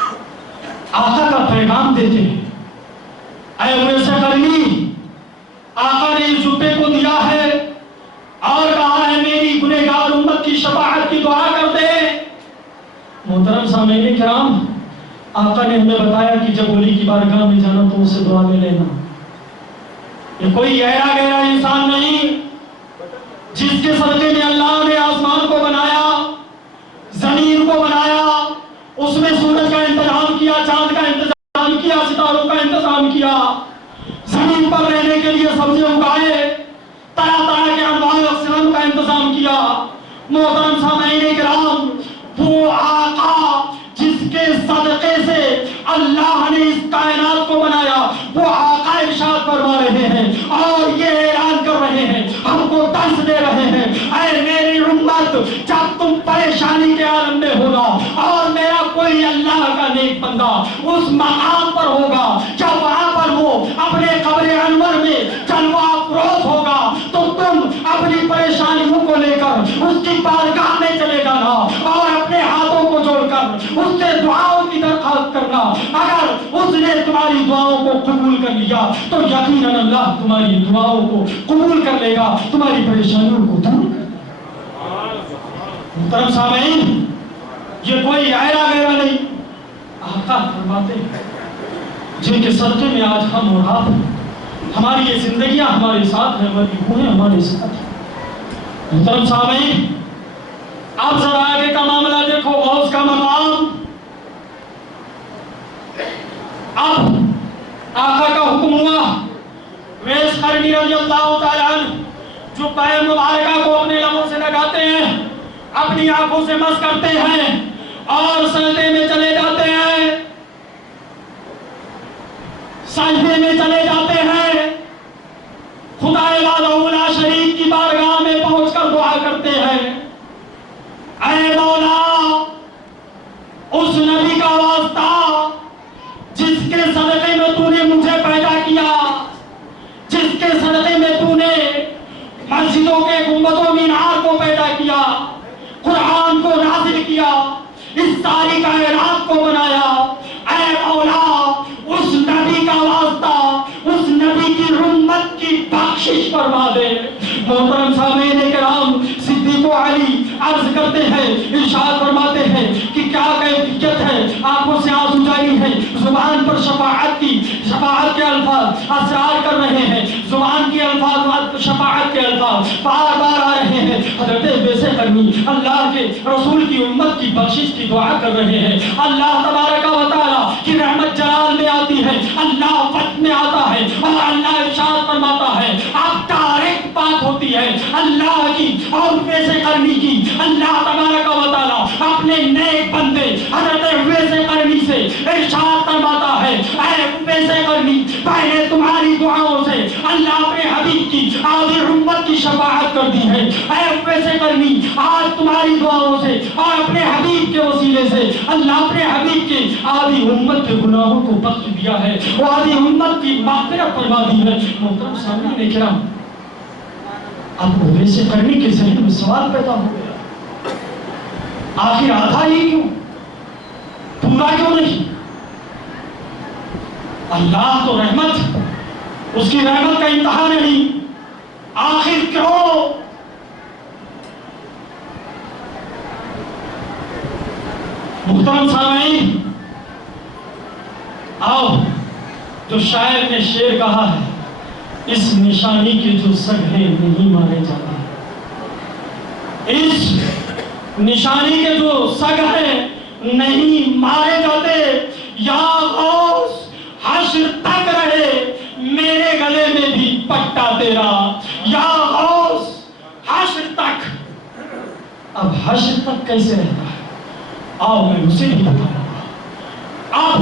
آقا کا پیغام دیتے ہیں، اے اویس قرنی، آقا نے اس جبے کو دیا ہے اور کہا ہے میری گنہگار امت کی شفاعت کی دعا کر دے۔ محترم سامعین کرام، آقا نے ہمیں بتایا کہ جب ولی کی بارگاہ میں جانا تو اسے دعا لے لینا۔ یہ کوئی گہرا گہرا انسان نہیں جس کے صدقے میں اللہ نے آسمان کو بنایا، زمین کو بنایا، اس میں سورج کا انتظام کیا، چاند کا انتظام کیا، ستاروں کا انتظام کیا، زمین پر رہنے کے لیے سبزی اگائے، طرح طرح کے انواع و اقسام کا انتظام کیا۔ محترم سامعین کرام، وہ آقا جس کے صدقے سے اللہ نے اس کائنات کو بنایا، وہ آقا ارشاد فرما رہے ہیں اور یہ اعلان کر رہے ہیں، ہم کو درس دے رہے ہیں، اے میری امت، جب تم پریشانی کے عالم میں ہوگا اور میرا کوئی اللہ کا نیک بندہ اس مقام پر ہوگا، جب وہاں پر وہ اپنے قبر انور میں جلوہ افروز ہوگا تو تم اپنی پریشانیوں کو لے کر اس کی بارگاہ میں چلے جانا اور اپنے ہاتھوں کو جوڑ کر اس سے دعاؤں کی درخواست کرنا۔ اگر اس نے تمہاری دعاؤں کو قبول کر لیا تو یقیناً اللہ تمہاری دعاؤں کو قبول کر لے گا، تمہاری پریشانیوں کو دور کر لے گا۔ محترم سامعین، یہ کوئی غیرہ نہیں، آقا فرماتے ہیں جن کے صدقے میں آج ہم اور آپ، ہماری یہ زندگیاں ہمارے ساتھ ہیں، ہماری روحیں ہمارے ساتھ ہیں۔ محترم سامعین، آپ ذرا آگے کا معاملہ دیکھو، غوث کا مقام۔ اب آقا کا حکم ہوا، اویس قرنی رضی اللہ تعالیٰ عنہ جو پائے مبارکہ کو اپنے لبوں سے لگاتے ہیں، اپنی آنکھوں سے مس کرتے ہیں اور سجدے میں چلے جاتے ہیں، سجدے میں چلے جاتے ہیں، خدا لا شریک کی بارگاہ میں پہنچ کر دعا کرتے ہیں، اے مولا، اس نبی کا واسطہ جس کے صدقے میں تو نے مجھے پیدا کیا، جس کے صدقے میں تو نے مسجدوں کے گنبدوں مینار کو پیدا کیا، قرآن کو نازل کیا، اس ساری کائنات کو بنایا، اے مولا، اس نبی کا واسطہ، اس نبی کی امت کی بخشش فرما دے۔ محترم سامعین کرام، صدیق و علی عرض کرتے ہیں، ارشاد فرماتے ہیں کہ کیا کیفیت ہے، آنکھوں سے آنسو جاری ہے، زبان پر شفاعت کے الفاظ اسرار کر رہے ہیں، زبان کی الفاظ شفاعت کے الفاظ بار بار آ رہے ہیں۔ حضرت اویس قرنی اللہ کے رسول کی امت کی بخشش کی دعا کر رہے ہیں۔ اللہ تبارک و تعالیٰ کی رحمت جلال میں آتی ہے، اللہ وقت میں آتا ہے اور اللہ ارشاد فرماتا ہے، اب ڈائریکٹ بات ہوتی ہے اللہ کی اور اویس قرنی کی۔ اللہ تبارک و تعالیٰ اپنے نیک بندے حضرت اویس قرنی سے ارشاد فرماتا ہے، اے اویس قرنی، پہلے تمہاری دعاؤں سے اللہ اپنے حبیب کی آدھی امت کی شفاعت کر دی ہے۔ اے اویس قرنی، آج تمہاری دعاؤں سے اور اپنے حبیب کے وسیلے سے اللہ اپنے حبیب کے آدھی امت کے گناہوں کو بخش دیا ہے، وہ آدھی امت کی مغفرت فرما دی ہے۔ محترم سامعین کرام، اب اویس قرنی کے ذہن میں سوال پیدا ہو گیا، آخر آدھا ہی کیوں، پورا کیوں نہیں؟ اللہ تو رحمت، اس کی رحمت کا انتہا نہیں، آخر کیوں؟ محترم سامعین، آؤ، جو شاعر نے شعر کہا ہے، اس نشانی کے جو سگ ہیں نہیں مارے جاتے، اس نشانی کے جو سگ ہیں نہیں مارے جاتے، یا غوث حشر تک رہے میرے گلے میں بھی پٹا تیرا یا غوث حشر تک. اب حشر تک کیسے رہتا ہے آؤ میں اسے بھی بتاؤں گا. اب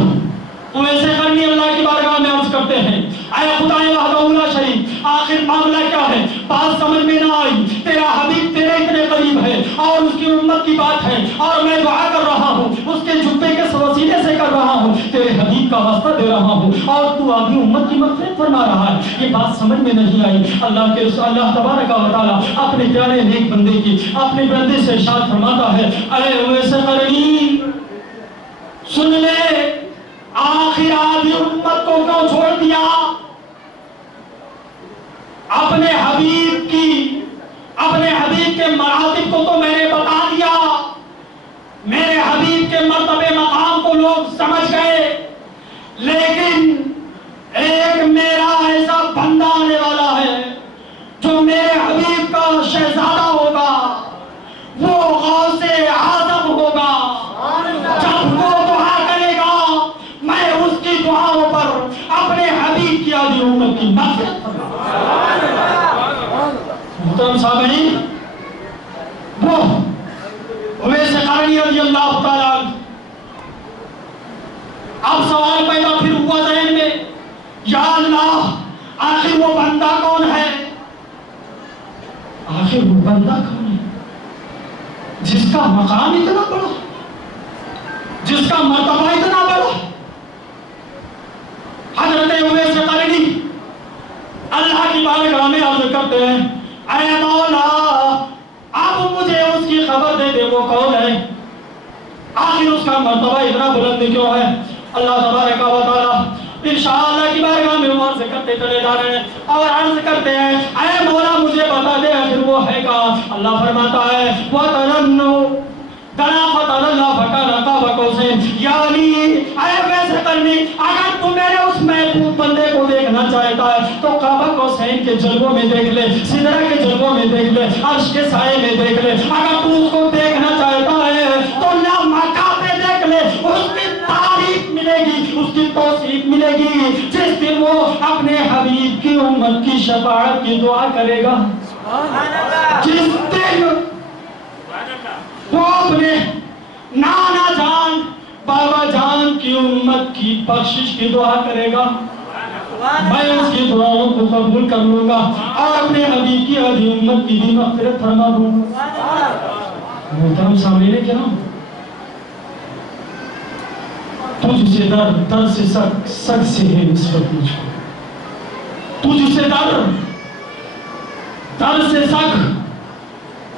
ویسے کرنی اللہ کی بارگاہ میں عرض کرتے ہیں اے خدا وحدہ لا شریک آخر معاملہ کیا ہے؟ بات سمجھ میں نہ آئی. تیرا حبیب تیرے اتنے قریب ہے اور اس کی امت کی بات ہے اور میں دعا کر رہا ہوں اس کے جبے کے وسیلے سے کر رہا ہوں تیرے حبیب کا واسطہ دے رہا ہوں اور تو آگے امت کی مغفرت فرما رہا ہے. یہ بات سمجھ میں نہیں آئی. اللہ تبارک و تعالیٰ اپنے پیارے نیک بندے کی اپنے بندے سے ارشاد فرماتا ہے اے اویس قرنی سن لے آخر آدھی امت کو کیوں چھوڑ دیا؟ اپنے حبیب کے مراتب کو تو میں نے بتا دیا. میرے حبیب کے مرتبے مقام کو لوگ سمجھ گئے لیکن ایک میرا ایسا بندہ آنے والا ہے جو میرے حبیب کا شہزادہ ہوگا وہ غوث اعظم ہوگا. جب وہ دعا کرے گا میں اس کی دعاؤں پر اپنے حبیب کی آدھی امت کی مغفرت محترم سامعین وہ اویس قرنی رضی اللہ تعالیٰ. اب سوال پیدا پھر ہوا ذہن میں یا اللہ آخر وہ بندہ کون ہے؟ آخر وہ بندہ کون ہے جس کا مقام اتنا بڑا جس کا مرتبہ اتنا بڑا؟ حضرت اویس قرنی اللہ کی بارگاہ میں عرض کرتے ہیں اے مولا اب مجھے اس کی خبر دے دے وہ کون ہے آخر اس کا مرتبہ اتنا بلند کیوں ہے؟ اللہ تبارک و تعالی انشاءاللہ کی بارگاہ میں عرض کرتے چلے جا رہے ہیں اور عرض کرتے ہیں اے مولا مجھے بتا دے آخر وہ ہے کہاں؟ اللہ فرماتا ہے وَتَرَنُّ دَنَا فَتَرَلَّا فَكَانَ قَابَ قَوْسَيْنِ یعنی اے ویسے کرنی اگر تم میرے اس محبوب بندے کو دیکھنا چاہتا ہے تو قاب قوسین کے جلووں میں دیکھ لے سدرہ کے جلووں میں دیکھ لے عرش کے سائے میں دیکھ لے. اگر تو اس کو دیکھنا چاہتا ہے تو لامکہ پہ دیکھ لے اس کی تعریف ملے گی اس کی توصیف ملے گی جس دن وہ اپنے حبیب کی امت کی شفاعت کی دعا کرے گا. جس دن وہ اپنے نانا جان بابا جان کی امت کی بخشش کی دعا کرے گا میں اس کی دعاؤں کو قبول کر لوں گا اور اپنے حبیب کی آدھی امت کی بھی مغفرت فرما دوں گا. محترم سامعین کرام تجھ سے در سے سگ سے ہے نسبت مجھ کو. تجھ سے در سے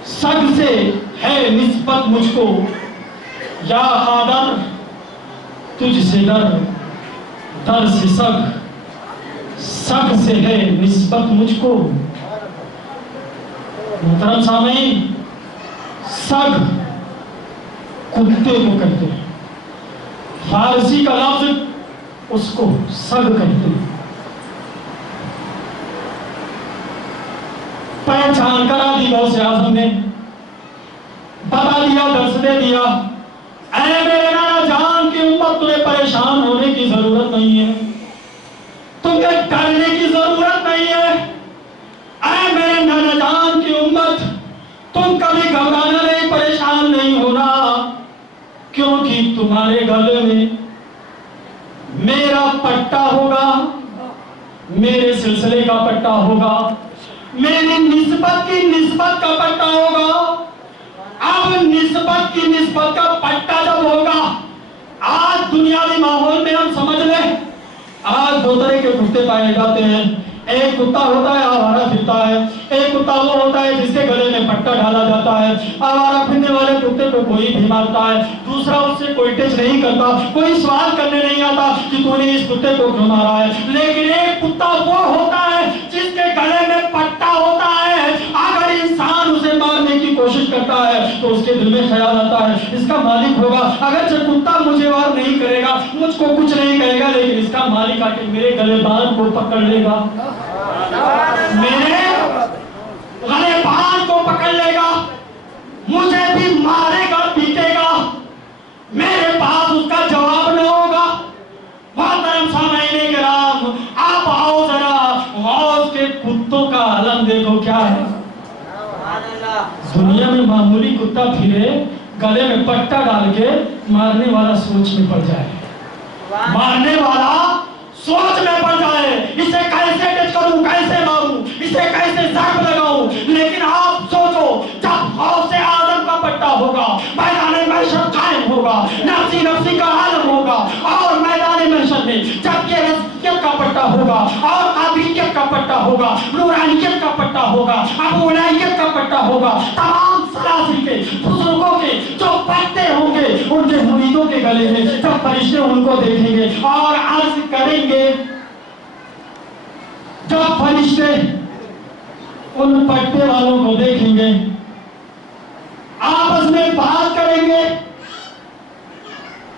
سگ سے ہے نسبت مجھ کو یا قادر تجھ سے در سے سگ سے ہے نسبت مجھ کو. محترم سامعین سگ کتے کو کہتے ہیں فارسی کا لفظ اس کو سگ کہتے ہیں. پہچان کرا دی غوث اعظم نے بتا دیا درس دے دیا اے میرے نانا جان کی امت تمہیں پریشان ہونے کی ضرورت نہیں ہے تمہیں ڈرنے کی ضرورت نہیں ہے. اے میرے نانا جان کی امت تم کبھی گھبرانا نہیں پریشان نہیں ہونا کیونکہ تمہارے گلے میں میرا پٹا ہوگا میرے سلسلے کا پٹا ہوگا میری نسبت کا پٹا ہوگا. اب نسبت کا پٹا جب ہوگا آج دنیاوی ماحول میں ہم سمجھ لیں آج دو طرح کے کتے پائے جاتے ہیں. ایک کتا ہوتا ہے آوارہ پھرتا ہے ایک کتا وہ ہوتا ہے جس کے گلے میں پٹا ڈالا جاتا ہے. آوارہ پھرنے والے کتے کو کوئی بھی مارتا ہے دوسرا اس سے کوئی ٹچ نہیں کرتا کوئی سوال کرنے نہیں آتا کہ تو نے اس کتے کو کیوں مارا ہے. لیکن ایک کتا وہ ہوتا ہے جس کے گلے میں پٹا ہوتا ہے اگر انسان اسے مارنے کی کوشش کرتا ہے تو اس کے دل میں خیال آتا ہے اس کا مالک ہوگا اگرچہ کتا مجھے وار نہیں کرے گا مجھ کو کچھ نہیں کہے گا لیکن اس کا مالک آ کے میرے گلے بان کو پکڑ لے گا میرے گلے بان کو پکڑ لے گا مجھے بھی مارے گا پیٹے گا میرے پاس اس کا جواب نہ ہوگا. محترم سامعین کرام آپ آؤ ذرا غوث کے انجام دیکھو کیا ہے. دنیا میں معمولی کتا پھرے گلے میں پٹا ڈال کے مارنے والا سوچ میں پڑ جائے, مارنے والا سوچ میں پڑ جائے, اسے کیسے ٹچ کروں, کیسے ماروں, اسے کیسے زخم لگاؤں. لیکن آپ سوچو جب غوث اعظم کا پٹا ہوگا, میدان محشر قائم ہوگا, نفسی نفسی کا عالم ہوگا, اور میدان محشر میں جب یہ رزقیت کا پٹا ہوگا اور قابلیت کا پٹا ہوگا, نورانیت کا پٹا ہوگا, ابولائیت کا پٹا ہوگا, تمام سلاسل کے بزرگوں کے جو پٹے ہوں گے ان کے مریدوں کے گلے میں, جب فرشتے ان کو دیکھیں گے اور عرض کریں گے, جب فرشتے ان پٹے والوں کو دیکھیں گے آپس میں بات کریں گے,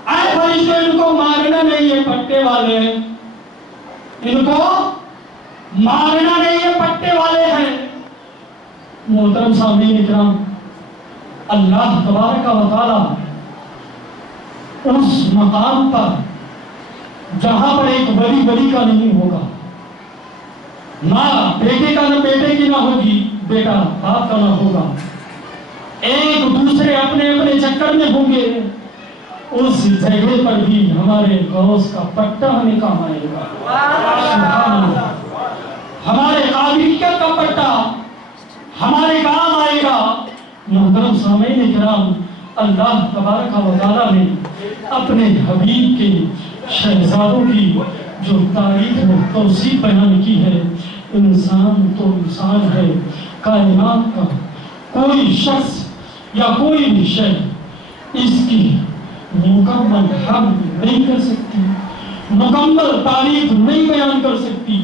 اے فرشتے ان کو مارنا نہیں, یہ پٹے والے ہیں, ان کو مارنا نہیں, یہ پٹے والے ہیں. محترم سامعین اکرام, اللہ تبارک و تعالی اس مقام پر جہاں پر ایک ولی ولی کا نہیں ہوگا, ماں بیٹے کا نہ بیٹے کی نہ ہوگی, بیٹا باپ کا نہ ہوگا, ایک دوسرے اپنے اپنے چکر میں ہوں گے, اس جگہ پر بھی ہمارے غوث کا پٹا ہمیں کام آئے گا. سبحان اللہ, ہمارے قابلیت کا پٹا ہمارے کام آئے گا. محترم سامعین اکرام, اللہ تبارک و تعالیٰ نے اپنے حبیب کے شہزادوں کی جو تاریخ میں توصیف بیان کی ہے, انسان تو انسان ہے, کائنات کا کوئی شخص یا کوئی بھی شے اس کی مکمل حمد نہیں کر سکتی, مکمل تعریف نہیں بیان کر سکتی.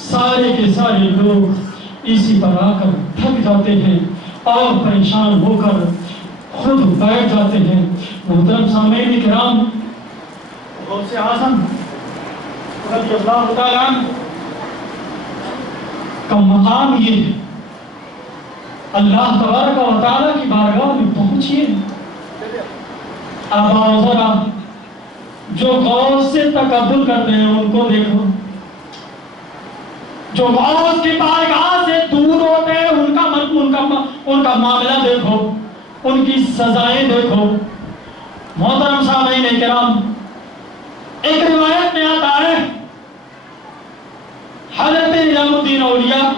سارے کے سارے لوگ اسی پر آ کر تھک جاتے ہیں اور پریشان ہو کر خود بیٹھ جاتے ہیں. محترم سامعین کرام, غوث اعظم رضی اللہ تعالیٰ عنہ کا مقام یہ ہے, اللہ تبارک و تعالیٰ کی بارگاہ میں پہنچیے. اب آؤ ذرا جو غوث سے تقبل کرتے ہیں ان کو دیکھو, جو غوث کی بارگاہ سے دور ہوتے ہیں ان کا معاملہ دیکھو, ان کی سزائیں دیکھو. محترم سامعین کرام, ایک روایت میں آتا ہے حضرت نظام الدین اولیاء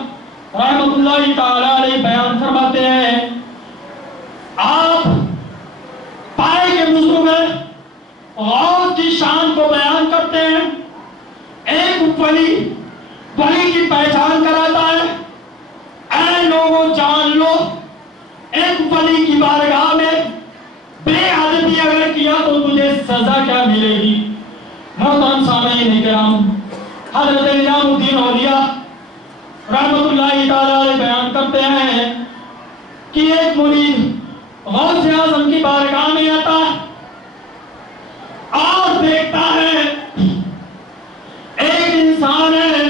رحمۃ اللہ تعالی علیہ بیان فرماتے ہیں, آپ پائے کے بزرگ میں غوث کی شان کو بیان کرتے ہیں. ایک ولی کی پہچان کراتا ہے, اے لوگوں جان لو, ایک ولی کی بارگاہ میں بے ادبی اگر کیا تو تجھے سزا کیا ملے گی. محترم سامعین کرام, حضرت نظام الدین اولیاء رحمۃ اللہ تعالی علیہ بیان کرتے ہیں کہ ایک مرید غوث اعظم کی بارگاہ میں آتا ہے اور دیکھتا ہے ایک انسان ہے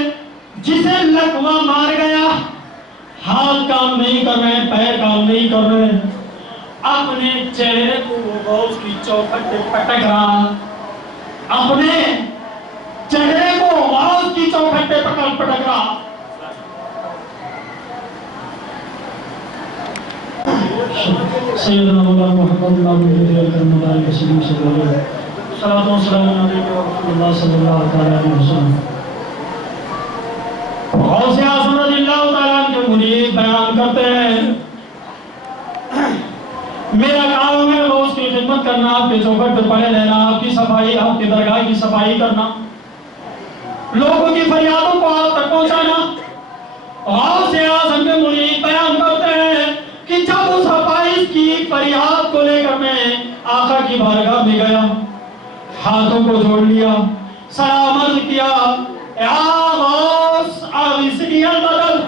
جسے لقمہ مار گیا, ہاتھ کام نہیں کر رہے, پیر کام نہیں کر رہے, اپنے چہرے کو وہ غوث کی چوکھٹ پہ پٹک رہا, اپنے چہرے کو غوث کی چوکھٹ پہ پٹک رہا. سیدنا مولانا محمد مبارک صلی اللہ صلی اللہ علیہ وسلم. غوث اعظم رضی اللہ تعالیٰ عنہ کے مرید بیان کرتے ہیں, میرا کام ہے غوث کی خدمت کرنا, آپ کے چوکھٹ پہ پڑے رہنا, آپ کی صفائی, آپ کی درگاہ کی صفائی کرنا, لوگوں کی فریادوں کو آپ تک پہنچانا. غوث اعظم کے مرید بیان کرتے ہیں کہ جب اس حفائظ کی فریاد کو لے کر میں آقا کی بارگاہ میں گیا, ہاتھوں کو جوڑ لیا, سلام عرض کیا, یا غوث اغثنی البدل,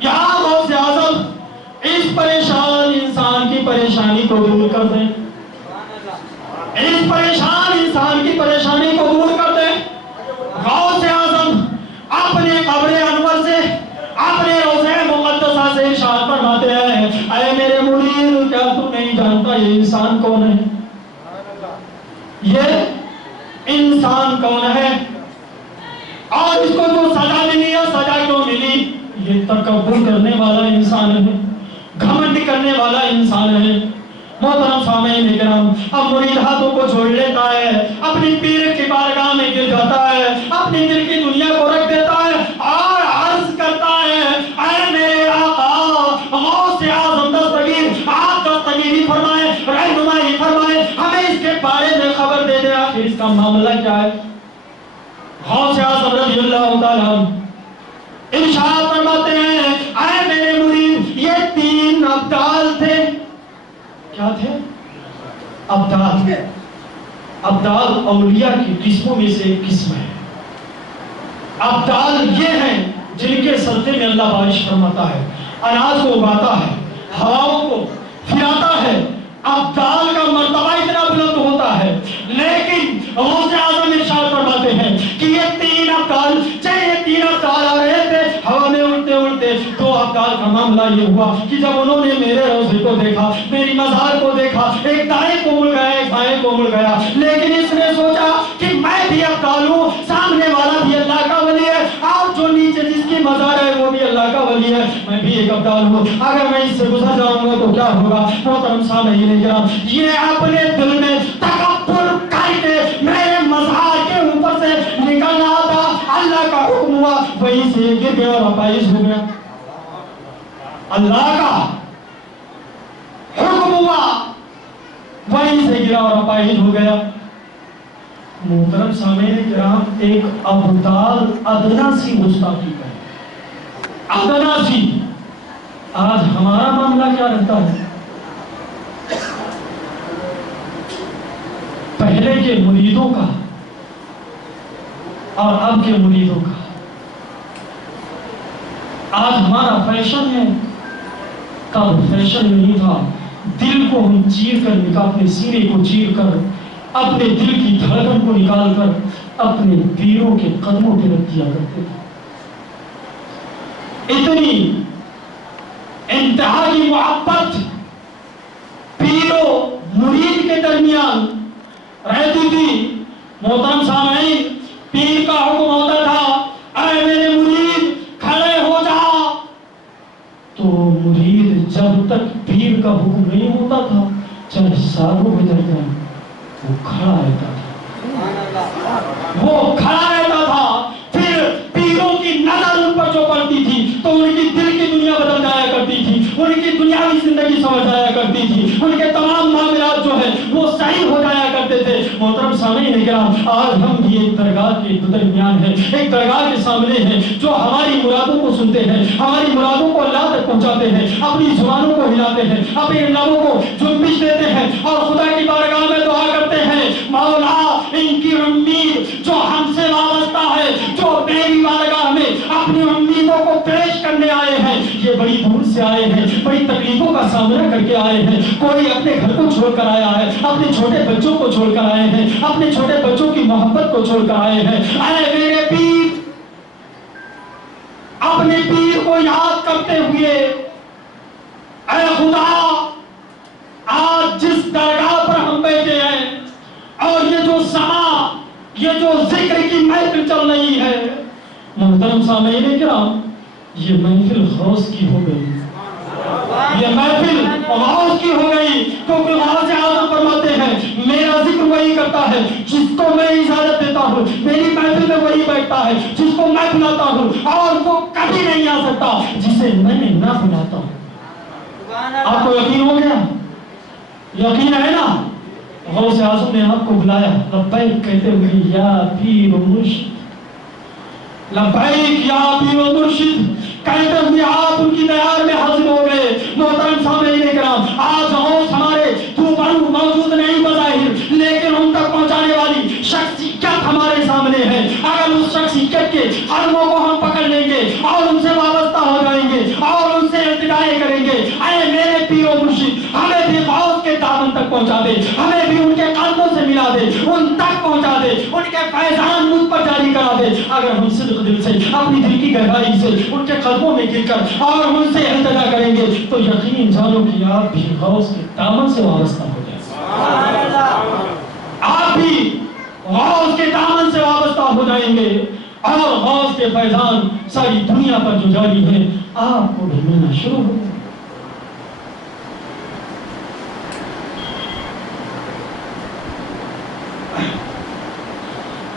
یا غوث اعظم اس پریشان انسان کی پریشانی کو دور کر دیں, اس پریشان انسان کی پریشانی کو دور کر دیں. غوث اعظم اپنے قبر انور سے, اپنے روضہ مقدسہ سے ارشاد فرماتے ہیں, اے میرے مرید کیا تو نہیں جانتا یہ انسان کون ہے, یہ انسان کون ہے, اور اس کو جو سزا ملی ہے سزا کیوں ملی, یہ تکبر کرنے والا انسان ہے، گھمنڈ کرنے والا انسان ہے۔ محترم سامعین کرام، اب مرید ہاتھوں کو چھوڑ لیتا ہے، اپنی پیر کی بارگاہ میں گر جاتا ہے، اپنی دل کی دنیا کو رکھ دیتا ہے اور عرض کرتا ہے، اے میرے آقا غوث اعظم دستگیر، آپ دستگیری فرمائیں، رہنمائی فرمائیں، ہمیں اس کے بارے میں خبر دے دیں، آخر اس کا معاملہ کیا ہے؟ غوث اعظم رضی اللہ تعالیٰ ارشاد فرماتے ہیں، اے میرے مرید، یہ 3 ابدال تھے۔ کیا تھے؟ ابدال۔ ابدال اولیاء کی قسموں میں سے ایک قسم ہے۔ ابدال یہ ہیں جن کے صدقے میں اللہ بارش فرماتا ہے، اناج کو اگاتا ہے، ہواؤں کو پھراتا ہے۔ ابدال کا مرتبہ اتنا بلند ہوتا ہے، لیکن غوث اعظم ارشاد فرماتے ہیں کہ یہ 3 ابدال، چاہے یہ 3 ابدال آ رہے تھے ہوا میں اڑتے اڑتے، 2 ابدال کا معاملہ یہ ہوا کہ جب انہوں نے میرے روضے کو دیکھا، میری مزار کو دیکھا، ایک دائیں کو مڑ گیا، ایک بائیں کو مڑ گیا، لیکن اس نے سوچا کہ میں بھی ابدال ہوں، سامنے والا بھی اللہ کا ولی ہے، اور جو نیچے جس کی مزار ہے وہ بھی اللہ کا ولی ہے، میں بھی ایک ابدال ہوں، اگر میں اس سے گزر جاؤں گا تو کیا ہوگا؟ محترم سامعین کرام، یہ اپنے دل میں تکبر کر کے میرے مزار کے اوپر سے نکلنا تھا، اللہ کا حکم ہوا وہیں سے گر گیا اور اپائز ہو گیا۔ اللہ کا حکم ہوا وہیں سے گرا اور اپائز ہو گیا۔ محترم سامعین کرام، ایک ابدال ادنا سی گستاخی ہے، ادنا سی۔ آج ہمارا معاملہ کیا رہتا ہے؟ پہلے کے مریدوں کا اور اب کے مریدوں کا، آج ہمارا فیشن ہے، تب فیشن نہیں تھا۔ دل کو ہم چیر کر نکال، اپنے سینے کو چیر کر، اپنے دل کی دھڑکن کو نکال کر اپنے پیروں کے قدموں پہ رکھ دیا کرتے تھے۔ اتنی انتہا کی محبت پیر و مرید کے درمیان رہتی تھی۔ محترم سامعین، پیر کا حکم ہوتا تھا، اے میرے مرید کھڑے ہو جا، تو مرید جب تک پیر کا حکم نہیں ہوتا تھا، چاہے سالوں گزر جائیں، وہ کھڑا رہتا تھا، وہ کھڑا رہتا تھا۔ پھر پیروں کی نظر ان پر جو پڑتی تھی تو ان کی دل کی دنیا بدل جایا کرتی تھی، ان کی دنیاوی زندگی سمجھ جایا کرتی تھی، ان کے تمام معاملات جو ہیں وہ صحیح ہو جایا کرتے تھے۔ محترم سامعین کرام، آج ہم بھی ایک درگاہ کے درمیان ہیں، ایک درگاہ کے سامنے ہیں، جو ہماری مرادوں کو سنتے ہیں، ہماری مرادوں کو اللہ تک پہنچاتے ہیں، اپنی زبانوں کو ہلاتے ہیں، اپنے لبوں کو جنبش دیتے ہیں اور خدا کی بارگاہ میں دعا کرتے ہیں، مولا ان کی امید جو ہم سے وابستہ ہے، جو میری بارگاہ میں اپنی امیدوں کو پیش کرنے آئے ہیں، یہ بڑی دور سے آئے ہیں، بڑی تکلیفوں کا سامنا کر کے آئے ہیں، کوئی اپنے گھر کو چھوڑ کر آیا ہے، اپنے چھوٹے بچوں کو چھوڑ کر آئے ہیں، اپنے چھوٹے بچوں کی محبت کو چھوڑ کر آئے ہیں۔ اے میرے پیر، اپنے پیر کو یاد کرتے ہوئے، اے خدا، آج جس درگاہ پر ہم بیٹھے ہیں اور یہ جو سما، یہ جو ذکر کی محفل چل رہی ہے، محترم سامعین کرام، یہ محفل غوث کی ہو گئی، یہ محفل غوث کی ہو گئی، کیونکہ غوث اعظم فرماتے ہیں میرا ذکر وہی کرتا ہے جس کو میں اجازت دیتا ہوں، میری محفل میں وہی بیٹھتا ہے جس کو میں بلاتا ہوں، اور وہ کبھی نہیں آ سکتا جسے میں نے نہ بلاتا ہوں۔ آپ کو یقین ہو گیا؟ یقین ہے نا؟ غوث اعظم نے آپ کو بلایا، لبیک کہتے ہوئے، یا پیر و مرشد، لبیک یا پیر و مرشد کہتے ہوئے آپ ان کی دیار میں حاضر ہو گئے۔ محترم سامعین کرام، آج غوث ہمارے روبرو موجود نہیں بظاہر، لیکن ان تک پہنچانے والی شخصیت ہمارے سامنے ہے۔ اگر اس شخصیت کے قدموں کو ہم پکڑ لیں گے اور ان سے وابستہ ہو جائیں گے اور ان سے التجائے کریں گے، اے میرے پیر و مرشد، ہمیں بھی غوث کے دامن تک پہنچا دے، ہمیں بھی ان کے قدموں سے ملا دے، ان تک پہنچا دے، ان کے فیضان مجھ پر جاری کرا دے۔ اگر ہم صدق دل سے، اپنی دل کی گہرائی سے ان کے قدموں میں گر کر اور ان سے التجا کریں گے تو یقین جانو کہ آپ بھی غوث کے دامن سے وابستہ ہو جائیں، آپ بھی غوث کے دامن سے وابستہ ہو جائیں گے اور غوث کے فیضان ساری دنیا پر جو جاری ہے آپ کو بھی ملنا شروع ہو جائے.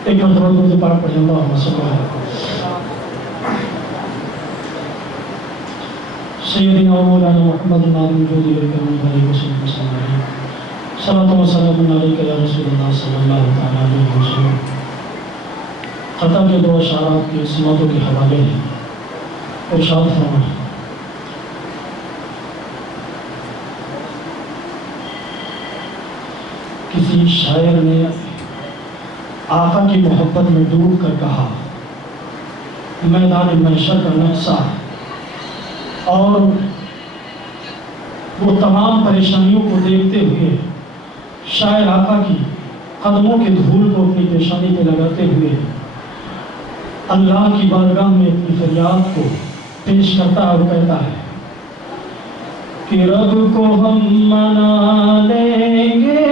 ایک مرتبہ درود پاک پڑھیں اللہم صلی اللہ علیہ وسلم. سیدنا و مولانا محمد نبی وجود کریم علیہ وسلم. صلاۃ و سلام علیک یا رسول اللہ صلی اللہ تعالی علیہ وسلم. خطا کے دو اشارات کی سماعتوں کے حوالے ہیں. ارشاد فرمائیں کسی شاعر نے آقا کی محبت میں ڈوب کر کہا میدان محشر کا نقشہ اور وہ تمام پریشانیوں کو دیکھتے ہوئے شاعر آقا کی قدموں کے دھول کو اپنی پیشانی پہ لگاتے ہوئے اللہ کی بارگاہ میں اپنی فریاد کو پیش کرتا اور کہتا ہے کہ رب کو ہم منا لیں گے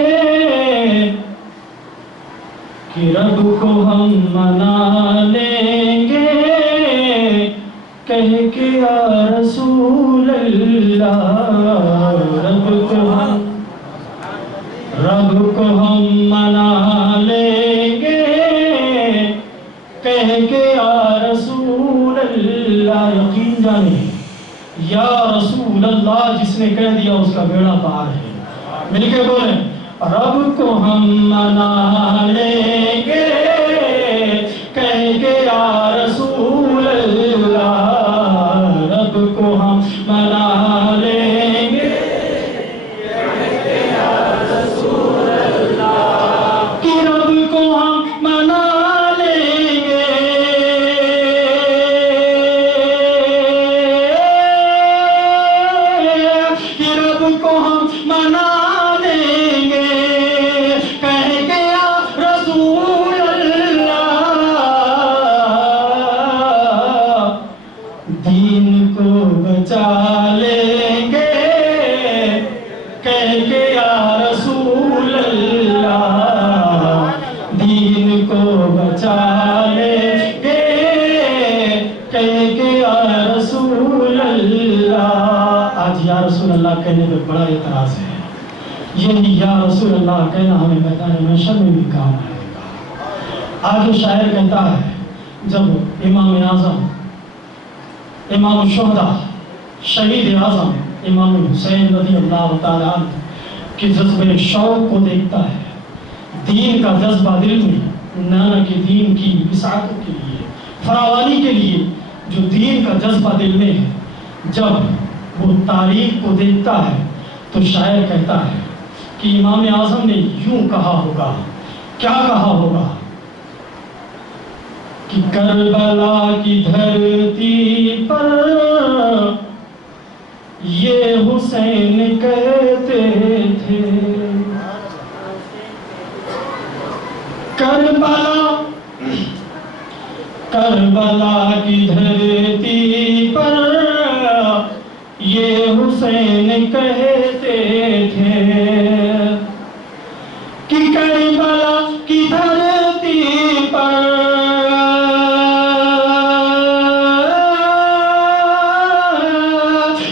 کہ رب کو ہم منا لیں گے کہہ کے یا رسول اللہ رب کو ہم منا لیں گے کہہ کے یا رسول اللہ. یقین جانے یا رسول اللہ جس نے کہہ دیا اس کا بیڑا پار ہے. مل کے بولیں رب کو ہم منا لیں گے کہہ کے یا رسول اللہ رب کو ہم منا لیں گے کہہ کے یا رسول اللہ کہ رب کو ہم منا لیں گے کہ رب کو ہم منا کہنے پہ بڑا اعتراض ہے. یہی یا رسول اللہ کہنا ہمیں میدان محشر میں بھی کام آئے گا. آگے شاعر کہتا ہے جب امام اعظم امام الشہداء شہید اعظم امام حسین رضی اللہ تعالیٰ عنہ کے جذبہ شوق کو دیکھتا ہے, دین کا جذبہ دل میں نانا کے دین کی وسعتوں کے لیے فراوانی کے لیے جو دین کا جذبہ دل میں ہے, جب وہ تاریخ کو دیکھتا ہے تو شاعر کہتا ہے کہ امام اعظم نے یوں کہا ہوگا. کیا کہا ہوگا کہ کربلا کی دھرتی پر یہ حسین کہتے تھے کربلا کی دھرتی پر یہ حسین کہتے تھے کہ کربلا کی دھرتی پر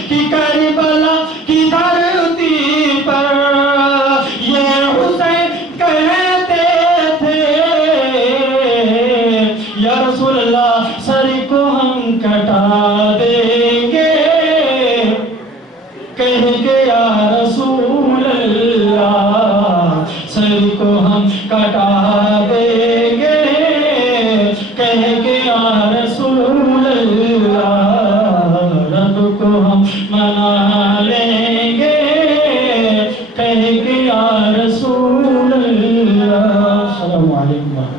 کہ کربلا کی دھرتی پر یہ حسین کہتے تھے یا رسول اللہ سر کو ہم کٹا دیں گے کہہ کے یا رسول اللہ سر کو ہم کٹا دیں گے کہہ کے یا رسول اللہ رب کو ہم منا لیں گے کہہ کے یا رسول اللہ. السلام علیکم.